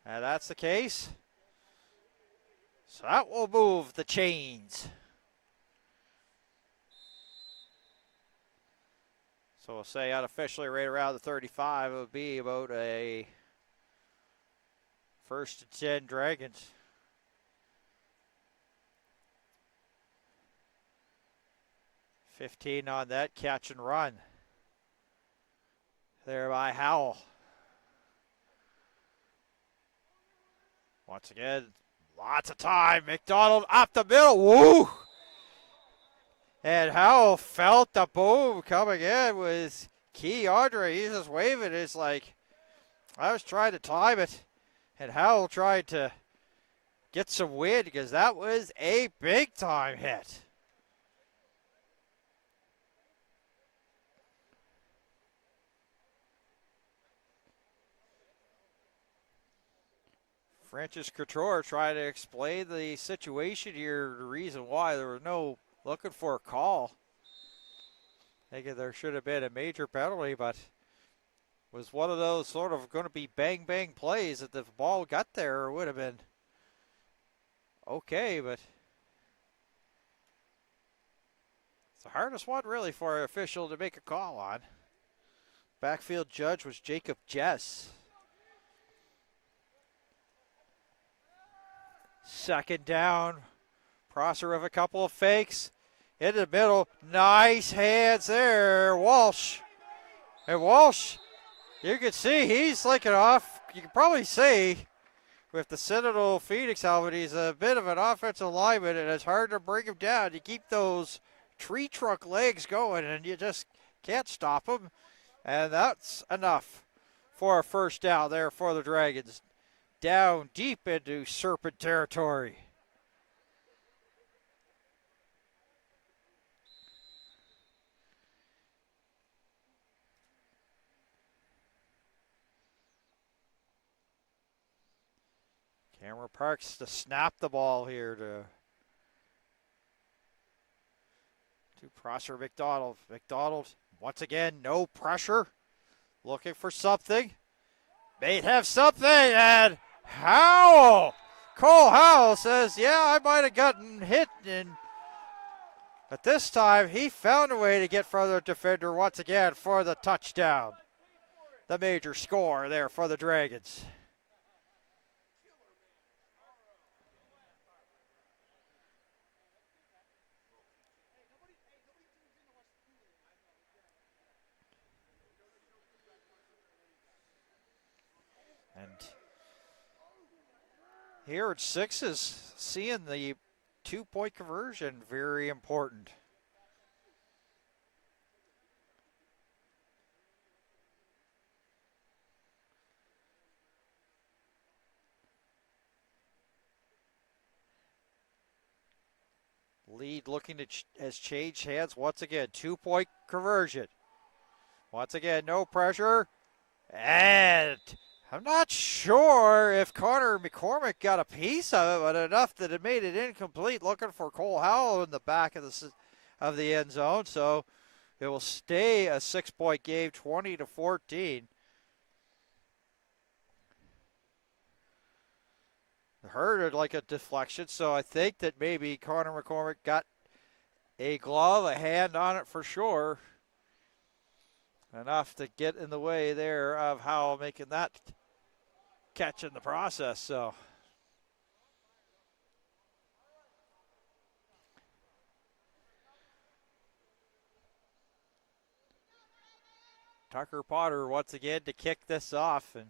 And that's the case. So that will move the chains. So we'll say unofficially right around the 35, it would be about a 1st and 10 Dragons. $15 on that catch and run. There by Howell. Once again, Lots of time. McDonald up the middle. Woo! And Howell felt the boom coming in with Key Andre. He's just waving. It's like, I was trying to time it. And Howell tried to get some wind because that was a big time hit. Francis Couture trying to explain the situation here, the reason why there was no looking for a call. Thinking there should have been a major penalty, but was one of those sort of going to be bang bang plays that if the ball got there it would have been okay, but it's the hardest one really for an official to make a call on. Backfield judge was Jacob Jess. Second down. Prosser of a couple of fakes. Into the middle. Nice hands there. Walsh. And Walsh, you can see he's linking off. You can probably say with the Sentinel Phoenix helmet, he's a bit of an offensive lineman, and it's hard to bring him down. You keep those tree trunk legs going, and you just can't stop him. And that's enough for a first down there for the Dragons. Down deep into Serpent territory. Cameron Parks to snap the ball here to Prosser McDonald. McDonald, once again, no pressure. Looking for something. May have something, and Howell. Cole Howell says, yeah, I might have gotten hit, but this time he found a way to get further defender once again for the touchdown. The major score there for the Dragons. And here at sixes, seeing the 2-point conversion very important. Lead looking to has changed hands once again. 2-point conversion. Once again, no pressure. And I'm not sure if Connor McCormick got a piece of it, but enough that it made it incomplete. Looking for Cole Howell in the back of the end zone. So it will stay a 6-point game, 20-14. Heard it like a deflection, so I think that maybe Connor McCormick got a glove, a hand on it for sure. Enough to get in the way there of Howell making that catch in the process. So Tucker Potter once again to kick this off, and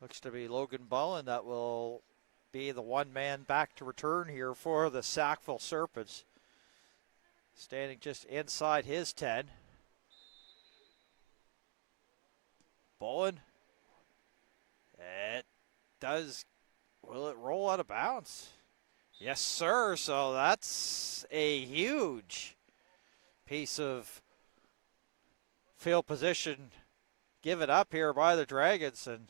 looks to be Logan Bullen that will be the one man back to return here for the Sackville Serpents. Standing just inside his 10. Bullen. It does. Will it roll out of bounds? Yes, sir. So that's a huge piece of field position given up here by the Dragons, and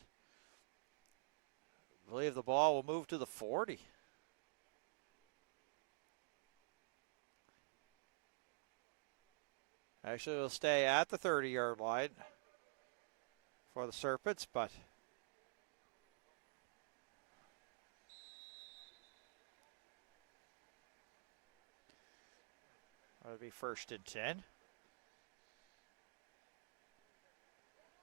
I believe the ball will move to the 40. Actually, it'll stay at the 30-yard line for the Serpents, but that'll be 1st and 10.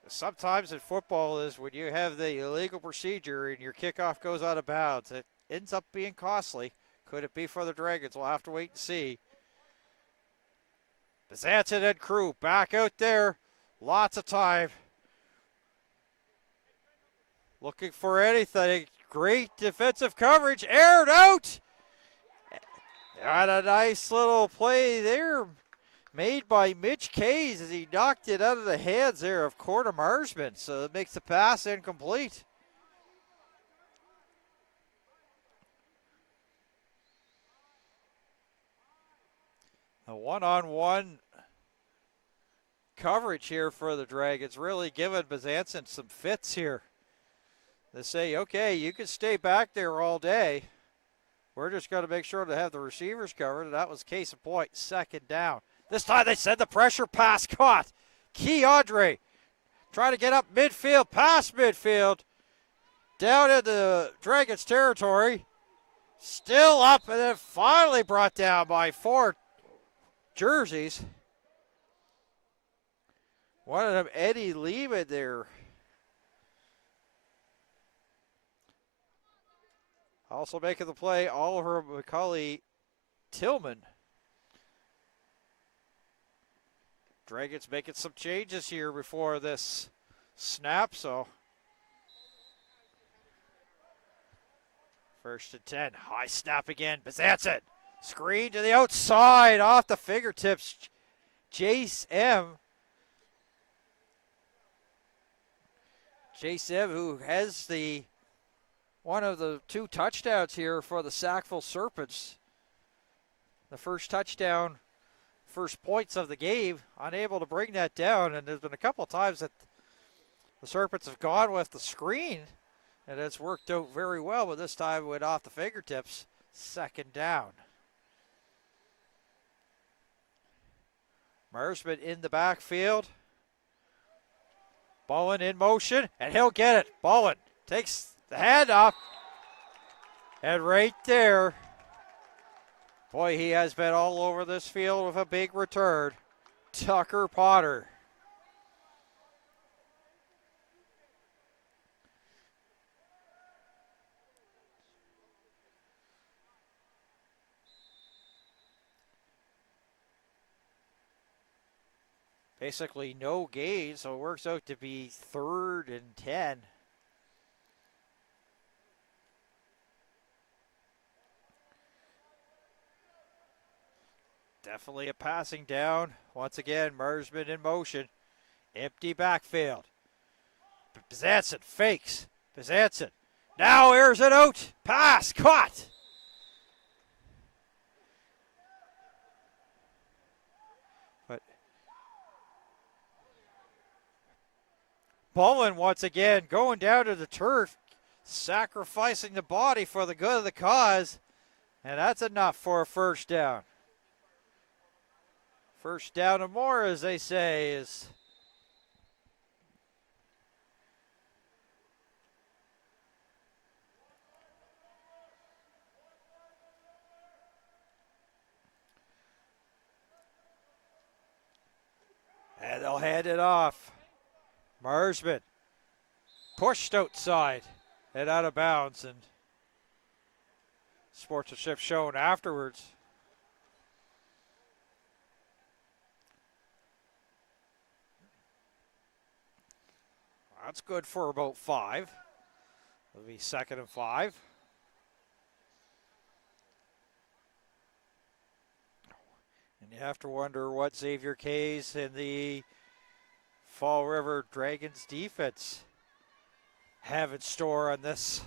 Sometimes in football is when you have the illegal procedure and your kickoff goes out of bounds, it ends up being costly. Could it be for the Dragons? We'll have to wait and see. Bezanson and crew back out there. Lots of time. Looking for anything. Great defensive coverage. Aired out. Got a nice little play there made by Mitch Kays as he knocked it out of the hands there of Corda Marsman. So it makes the pass incomplete. A one-on-one coverage here for the Dragons, really giving Bezanson some fits here. They say, okay, you can stay back there all day. We're just going to make sure to have the receivers covered, and that was case in point, second down. This time they send the pressure pass caught. Keandre trying to get up midfield, past midfield, down into Dragons territory. Still up, and then finally brought down by 4 jerseys. One of them, Eddie Lehman there. Also making the play, Oliver McCauley Tillman. Dragons making some changes here before this snap, so. First and 10, high snap again, Bezanson. Screen to the outside, off the fingertips, Jace M. Jace M, who has one of the 2 touchdowns here for the Sackville Serpents. The first touchdown, first points of the game, unable to bring that down. And there's been a couple of times that the Serpents have gone with the screen, and it's worked out very well, but this time it went off the fingertips. Second down. Marsman in the backfield. Bowen in motion, and he'll get it. Bowen takes the handoff. And right there, boy, he has been all over this field with a big return. Tucker Potter. Basically no gain, so it works out to be 3rd and 10. Definitely a passing down. Once again, Marsman in motion. Empty backfield. Bezanson fakes. Bezanson now airs it out. Pass caught. Bowen once again going down to the turf, sacrificing the body for the good of the cause, and that's enough for a first down. First down and more, as they say, is and they'll hand it off. Marsman pushed outside and out of bounds, and sportsmanship shown afterwards. That's good for about 5. It'll be 2nd and 5. And you have to wonder what Xavier Kays and the Fall River Dragons defense have in store on this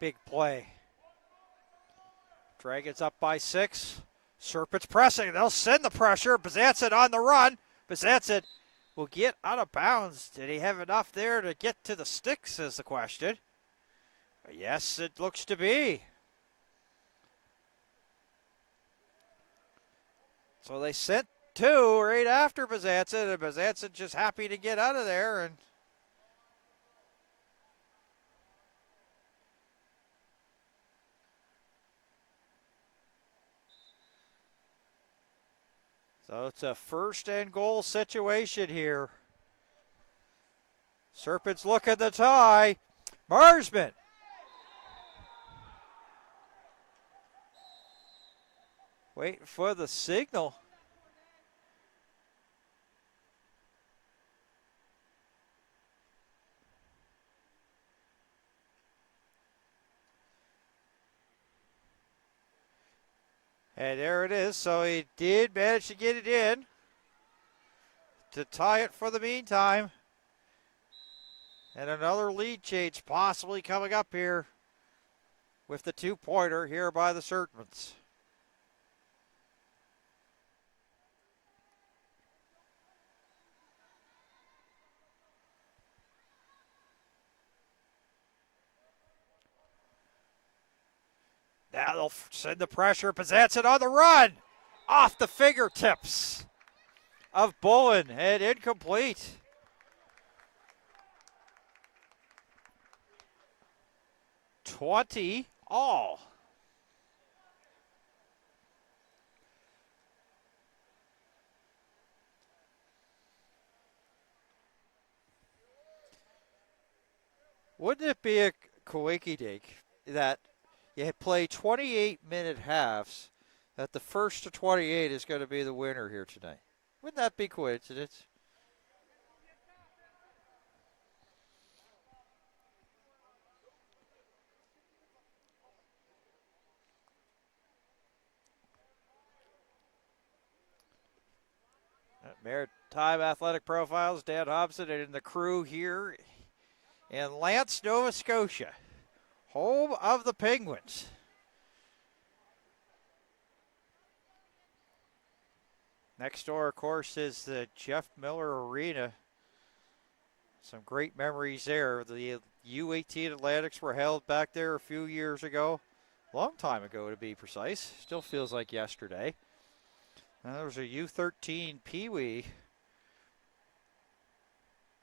big play. Dragons up by 6. Serpents pressing. They'll send the pressure. Bezanson on the run. Bezanson will get out of bounds. Did he have enough there to get to the sticks is the question. Yes, it looks to be. So they sent 2 right after Bezanson, and Bezanson just happy to get out of there. And so it's a 1st and goal situation here. Serpents look at the tie. Marsman. Waiting for the signal. And there it is. So he did manage to get it in to tie it for the meantime. And another lead change possibly coming up here with the two-pointer here by the Serpents. Now they'll send the pressure. Pazanson on the run. Off the fingertips of Bullen and incomplete. $20 all. Wouldn't it be a coinky-dink that you play 28-minute halves, that the first to 28 is going to be the winner here tonight? Wouldn't that be coincidence? Maritime Athletic Profiles, Dan Hobson, and the crew here in Lance, Nova Scotia, home of the Penguins. Next door, of course, is the Jeff Miller Arena. Some great memories there. The U18 Athletics were held back there a few years ago. A long time ago, to be precise. Still feels like yesterday. And there was a U13 Pee Wee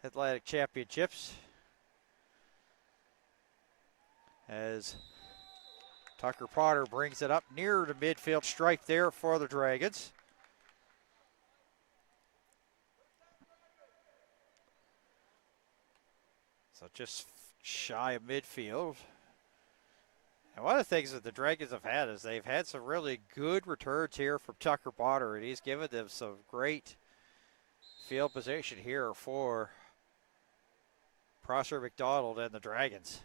Athletic Championships as Tucker Potter brings it up near the midfield stripe there for the Dragons. So just shy of midfield. And one of the things that the Dragons have had is they've had some really good returns here from Tucker Potter, and he's given them some great field position here for Prosser McDonald and the Dragons.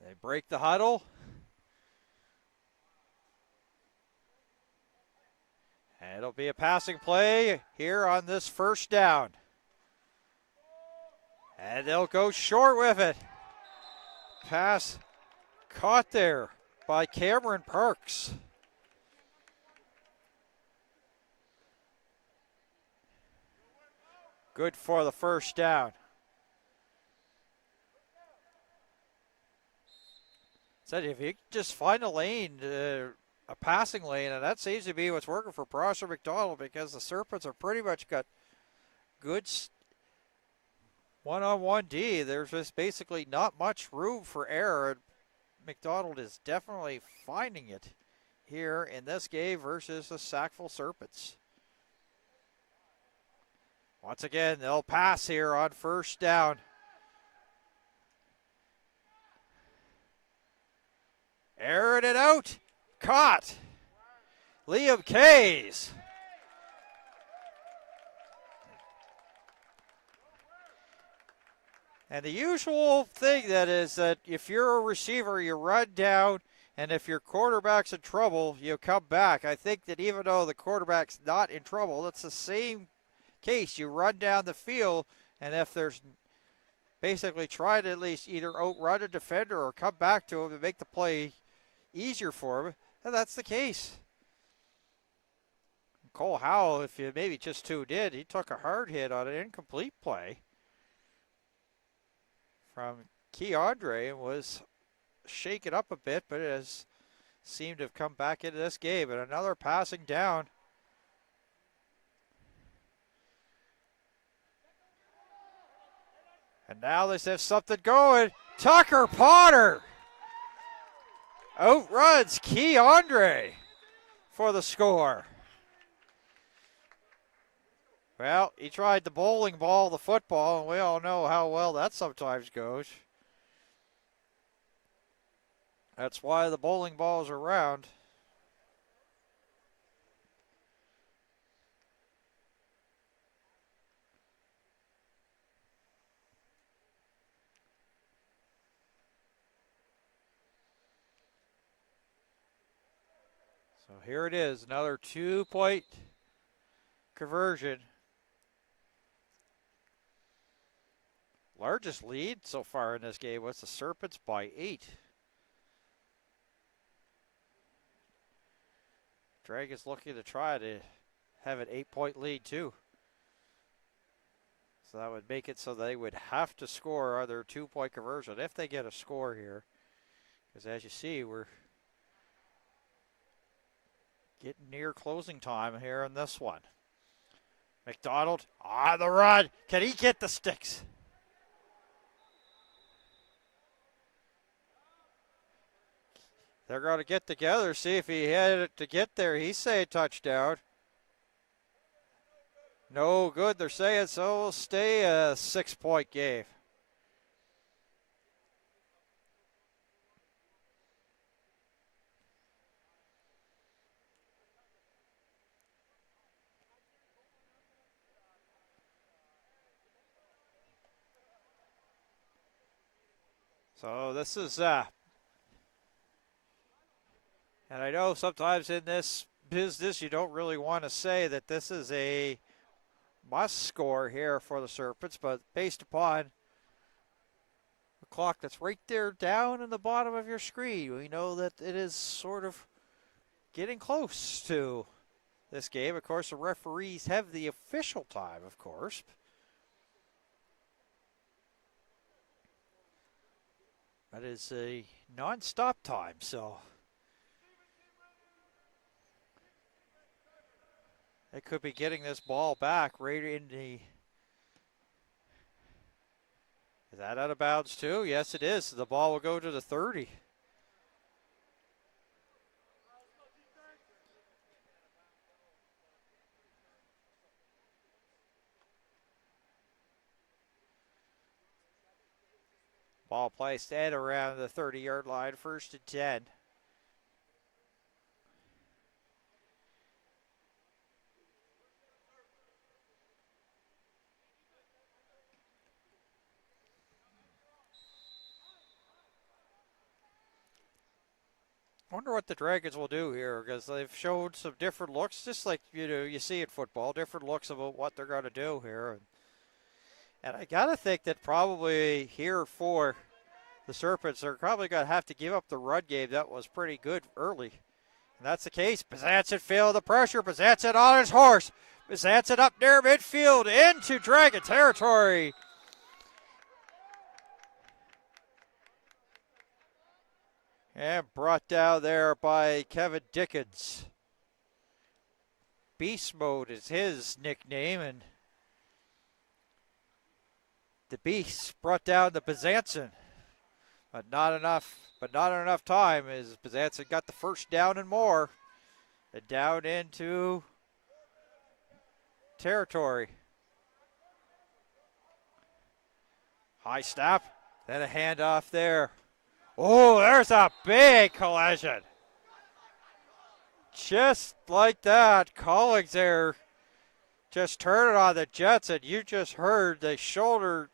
They break the huddle. And it'll be a passing play here on this first down. And they'll go short with it. Pass caught there by Cameron Parks. Good for the first down. Said if you just find a lane, a passing lane, and that seems to be what's working for Prosser McDonald, because the Serpents are pretty much got good one-on-one D. There's just basically not much room for error. McDonald is definitely finding it here in this game versus the Sackville Serpents. Once again, they'll pass here on first down. Airing it out. Caught. Liam Kays. And the usual thing that is that if you're a receiver, you run down, and if your quarterback's in trouble, you come back. I think that even though the quarterback's not in trouble, it's the same case. You run down the field, and if there's basically try to at least either outrun a defender or come back to him to make the play easier for him, and that's the case. Cole Howell, if you maybe just tuned in, he took a hard hit on an incomplete play from Keandre and was shaken up a bit, but it has seemed to have come back into this game. And another passing down. And now they have something going. Tucker Potter outruns Keandre for the score. Well, he tried the bowling ball, the football, and we all know how well that sometimes goes. That's why the bowling balls are round. here it is, another 2-point conversion. Largest lead so far in this game was the Serpents by 8. Dragons looking to try to have an 8-point lead too. So that would make it so they would have to score other 2-point conversion if they get a score here. Because as you see, we're getting near closing time here in this one. McDonald on the run. Can he get the sticks? They're going to get together, see if he had it to get there. He's saying touchdown. No good, they're saying, so we'll stay a 6-point game. So this is, and I know sometimes in this business you don't really want to say that this is a must score here for the Serpents, but based upon the clock that's right there down in the bottom of your screen, we know that it is sort of getting close to this game. Of course, the referees have the official time, of course. That is a non-stop time, so they could be getting this ball back right in the... Is that out of bounds too? Yes, it is. The ball will go to the 30. Ball placed at around the 30-yard line, 1st and 10. I wonder what the Dragons will do here, because they've showed some different looks, just like you see in football, different looks about what they're going to do here. And I got to think that probably here for the Serpents, they're probably going to have to give up the run game that was pretty good early. And that's the case. Bizanson feel the pressure. Bizanson on his horse. Bizanson up near midfield into Dragon territory. And brought down there by Kevin Dickens. Beast Mode is his nickname, and the Beast brought down the Bizanson. But not enough time as Bizanson got the first down and more. And down into territory. High snap, then a handoff there. Oh, there's a big collision. Just like that, Collings there just turned it on the Jets, and you just heard the shoulder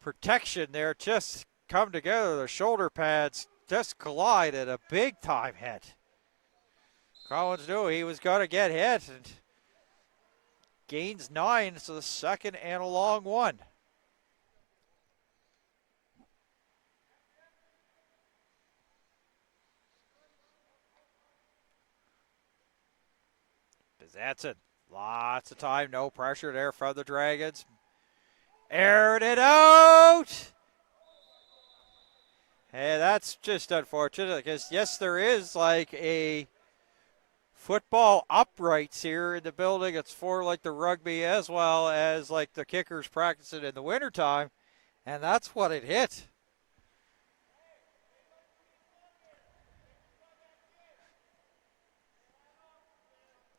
protection there just come together. The shoulder pads just collided, a big time hit. Collins knew he was going to get hit, and gains 9, so the second and a long one. That's it. Lots of time, no pressure there from the Dragons. Aired it out. Hey, that's just unfortunate because, yes, there is like a football uprights here in the building. It's for like the rugby as well as like the kickers practicing in the wintertime, and that's what it hit.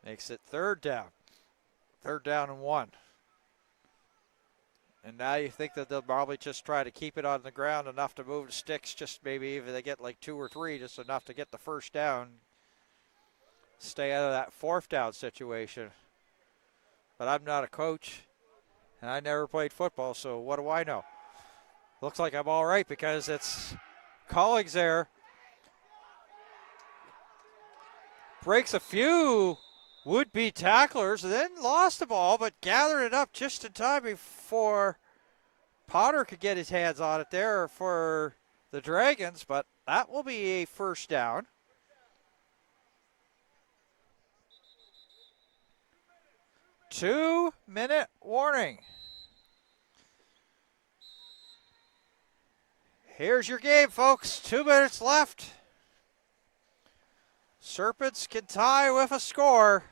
Makes it third down. Third down and 1. And now you think that they'll probably just try to keep it on the ground enough to move the sticks, just maybe if they get like 2 or 3, just enough to get the first down. Stay out of that 4th down situation. But I'm not a coach, and I never played football, so what do I know? Looks like I'm all right because it's Collings there. breaks a few would-be tacklers and then lost the ball, but gathered it up just in time before Potter could get his hands on it there for the Dragons, but that will be a first down. Two-minute warning. Here's your game, folks. 2 minutes left. Serpents can tie with a score.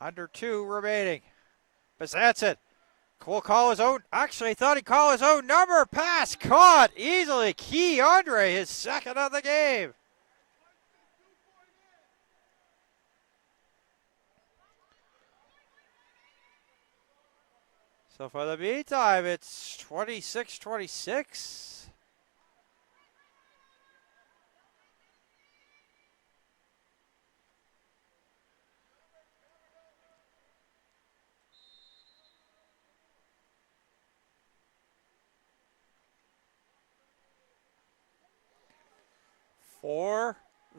Under 2 remaining. But that's it. Will call his own. Actually, he thought he'd call his own number. Pass caught easily. Keandre, his second of the game. So for the meantime, it's 26-26. For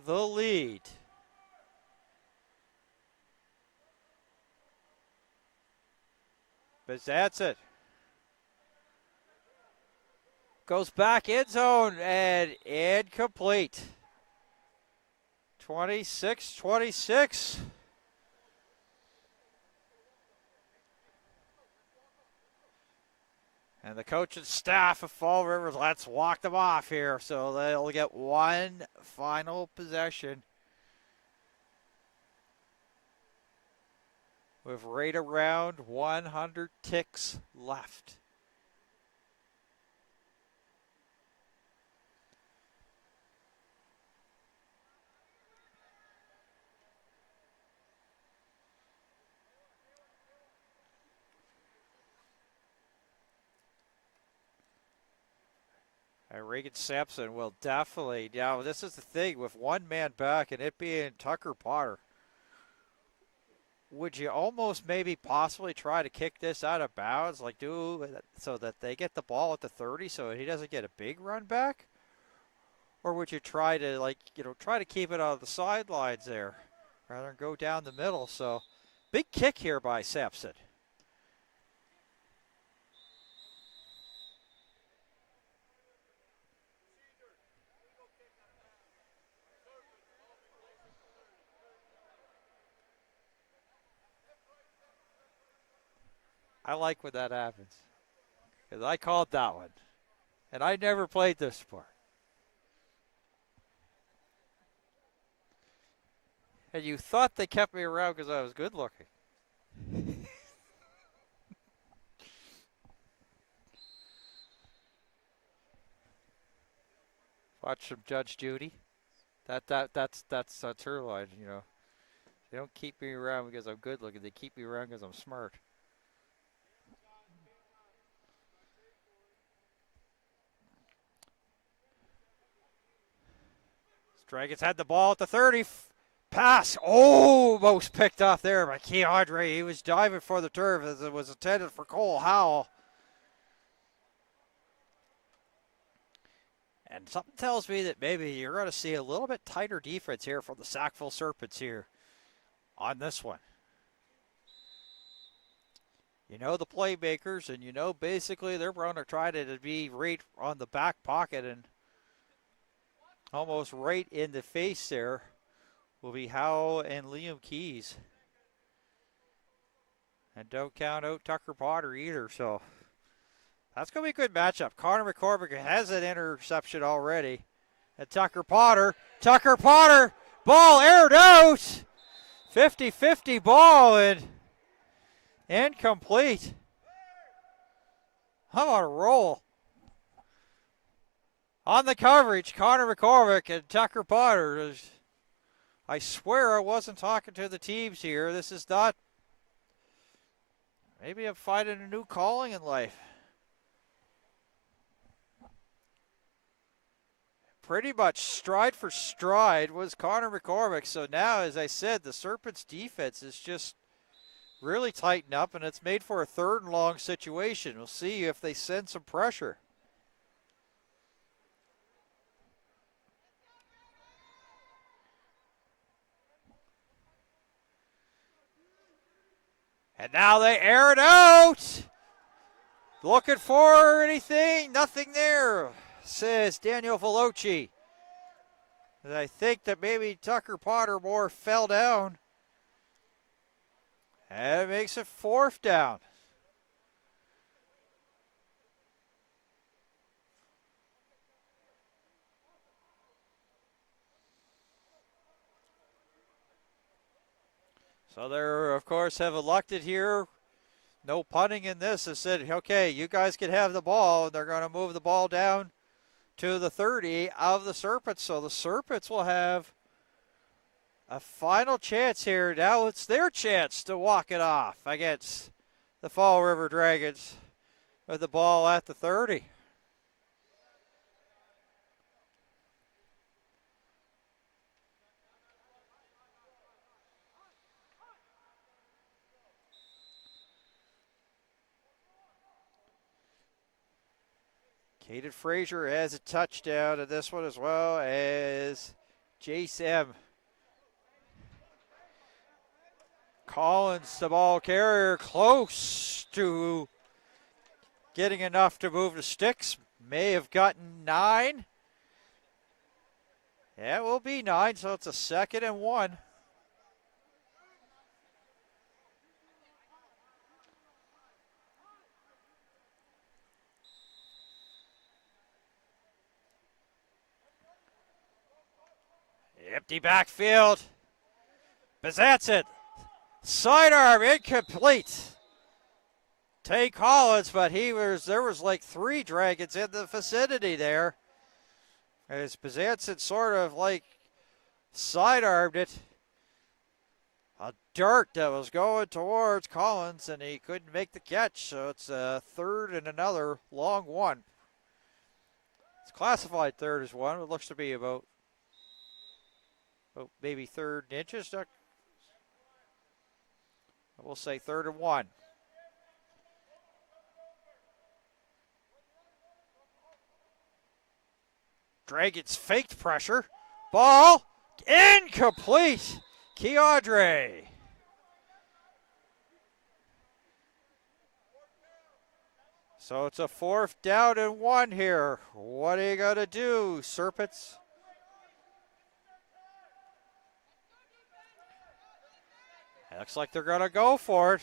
the lead. But that's it. Goes back end zone and incomplete. 26-26. And the coach and staff of Fall River, let's walk them off here. So they'll get one final possession. With right around 100 ticks left. Reagan Sampson will definitely, now this is the thing with one man back and it being Tucker Potter. Would you almost maybe possibly try to kick this out of bounds, like do so that they get the ball at the 30 so he doesn't get a big run back? Or would you try to try to keep it on the sidelines there rather than go down the middle? So big kick here by Sampson. I like when that happens because I called that one, and I never played this sport. And you thought they kept me around because I was good looking. Watch some Judge Judy. That's her line, you know. They don't keep me around because I'm good looking. They keep me around because I'm smart. Dragons had the ball at the 30. Pass. Almost picked off there by Keandre. He was diving for the turf as it was intended for Cole Howell. And something tells me that maybe you're going to see a little bit tighter defense here from the Sackville Serpents here on this one. You know the playmakers, and you know basically they're going to try to be right on the back pocket, and almost right in the face there will be Howe and Liam Keys. And don't count out Tucker Potter either, so that's going to be a good matchup. Connor McCormick has an interception already. And Tucker Potter, ball aired out. 50-50 ball and incomplete. How about a roll? On the coverage, Connor McCormick and Tucker Potter. I swear I wasn't talking to the teams here. This is not. Maybe I'm finding a new calling in life. Pretty much stride for stride was Connor McCormick. So now, as I said, the Serpents defense is just really tightened up, and it's made for a 3rd and long situation. We'll see if they send some pressure. And now they air it out. Looking for anything? Nothing there, says Daniel Veloci. And I think that maybe Tucker Potter more fell down. And it makes it 4th down. So they're, of course, have elected here. No punting in this. They said, okay, you guys can have the ball. They're going to move the ball down to the 30 of the Serpents. So the Serpents will have a final chance here. Now it's their chance to walk it off against the Fall River Dragons with the ball at the 30. Caden Frazier has a touchdown in this one as well as Jace M. Collins, the ball carrier, close to getting enough to move the sticks. May have gotten 9. Yeah, it will be 9, so it's a 2nd and 1. Empty backfield. Bezanson. Sidearm incomplete. Tay Collins, but there was like 3 Dragons in the vicinity there. As Bezanson sort of like sidearmed it. A dart that was going towards Collins, and he couldn't make the catch, so it's a 3rd and another long one. It's classified 3rd as 1. It looks to be about maybe 3rd inches. We'll say 3rd and 1. Dragons faked pressure. Ball incomplete. Keandre. So it's a 4th down and 1 here. What are you going to do, Serpents? Looks like they're going to go for it.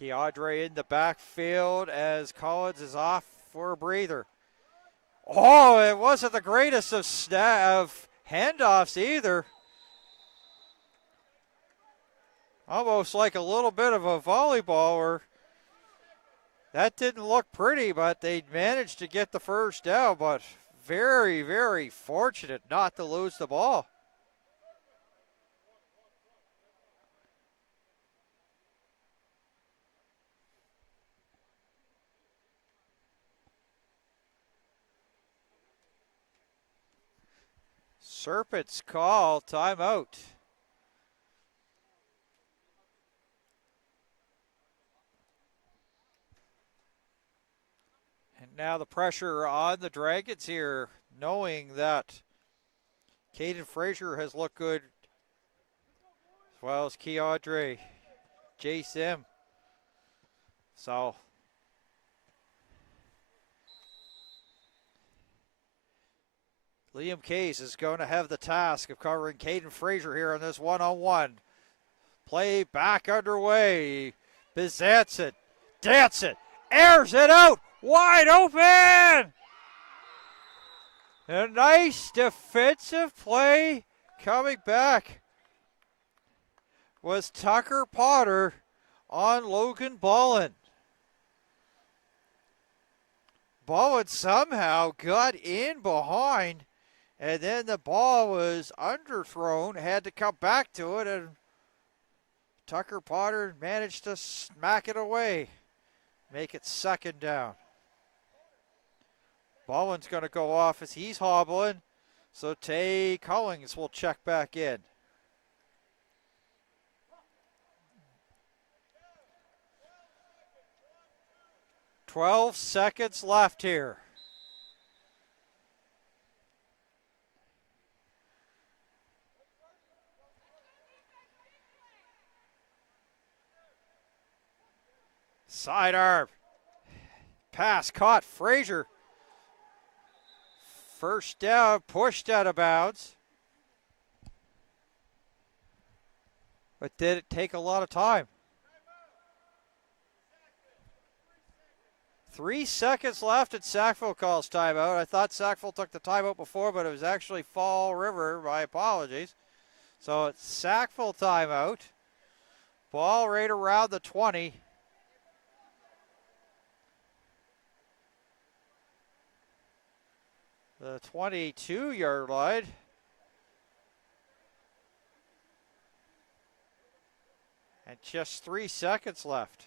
Keandre in the backfield as Collins is off for a breather. Oh, it wasn't the greatest of handoffs either. Almost like a little bit of a volleyball, or that didn't look pretty, but they managed to get the 1st down, but very, very fortunate not to lose the ball. Serpents call timeout. And now the pressure on the Dragons here, knowing that Caden Frazier has looked good, as well as Keandre, Jace M. So Liam Case is going to have the task of covering Caden Frazier here on this one-on-one. Play back underway. Bezanson, Danson, airs it out, wide open! A nice defensive play coming back was Tucker Potter on Logan Bullen. Bullen somehow got in behind, and then the ball was underthrown, had to come back to it, and Tucker Potter managed to smack it away, make it 2nd down. Bullen's going to go off as he's hobbling, so Tay Collins will check back in. 12 seconds left here. Sidearm. Pass caught. Frazier. First down, pushed out of bounds. But did it take a lot of time? 3 seconds left and Sackville calls timeout. I thought Sackville took the timeout before, but it was actually Fall River. My apologies. So it's Sackville timeout. Ball right around the 20. The 22-yard line. And just 3 seconds left.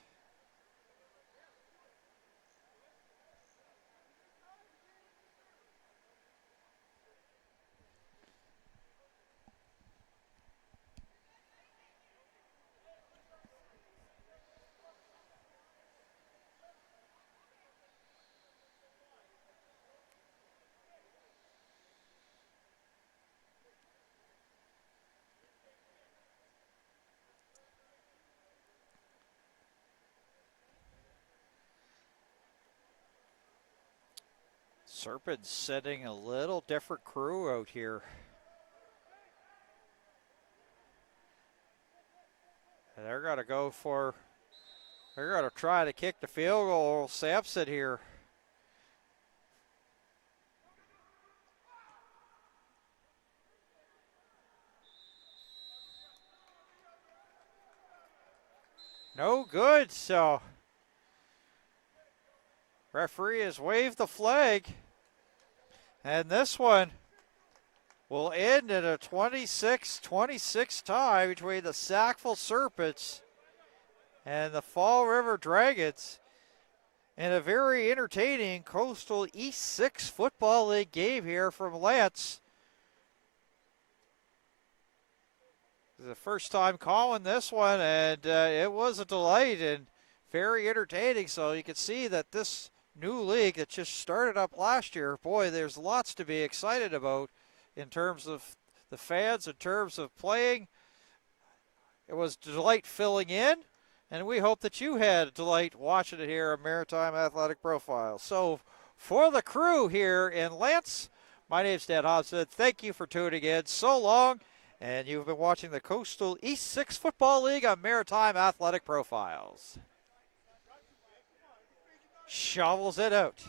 Serpents sending a little different crew out here. And they're going to they're going to try to kick the field goal. Sampson here. No good, so referee has waved the flag. And this one will end in a 26-26 tie between the Sackville Serpents and the Fall River Dragons in a very entertaining Coastal East 6 Football League game here from Lance. This is the first time calling this one, and it was a delight and very entertaining. So you can see that this new league that just started up last year, boy, there's lots to be excited about in terms of the fans, in terms of playing. It was a delight filling in, and we hope that you had a delight watching it here on Maritime Athletic Profile. So for the crew here in Lance, my name's Dan Hobson. Thank you for tuning in. So long, and you've been watching the Coastal East 6 Football League on Maritime Athletic Profiles. Shovels it out.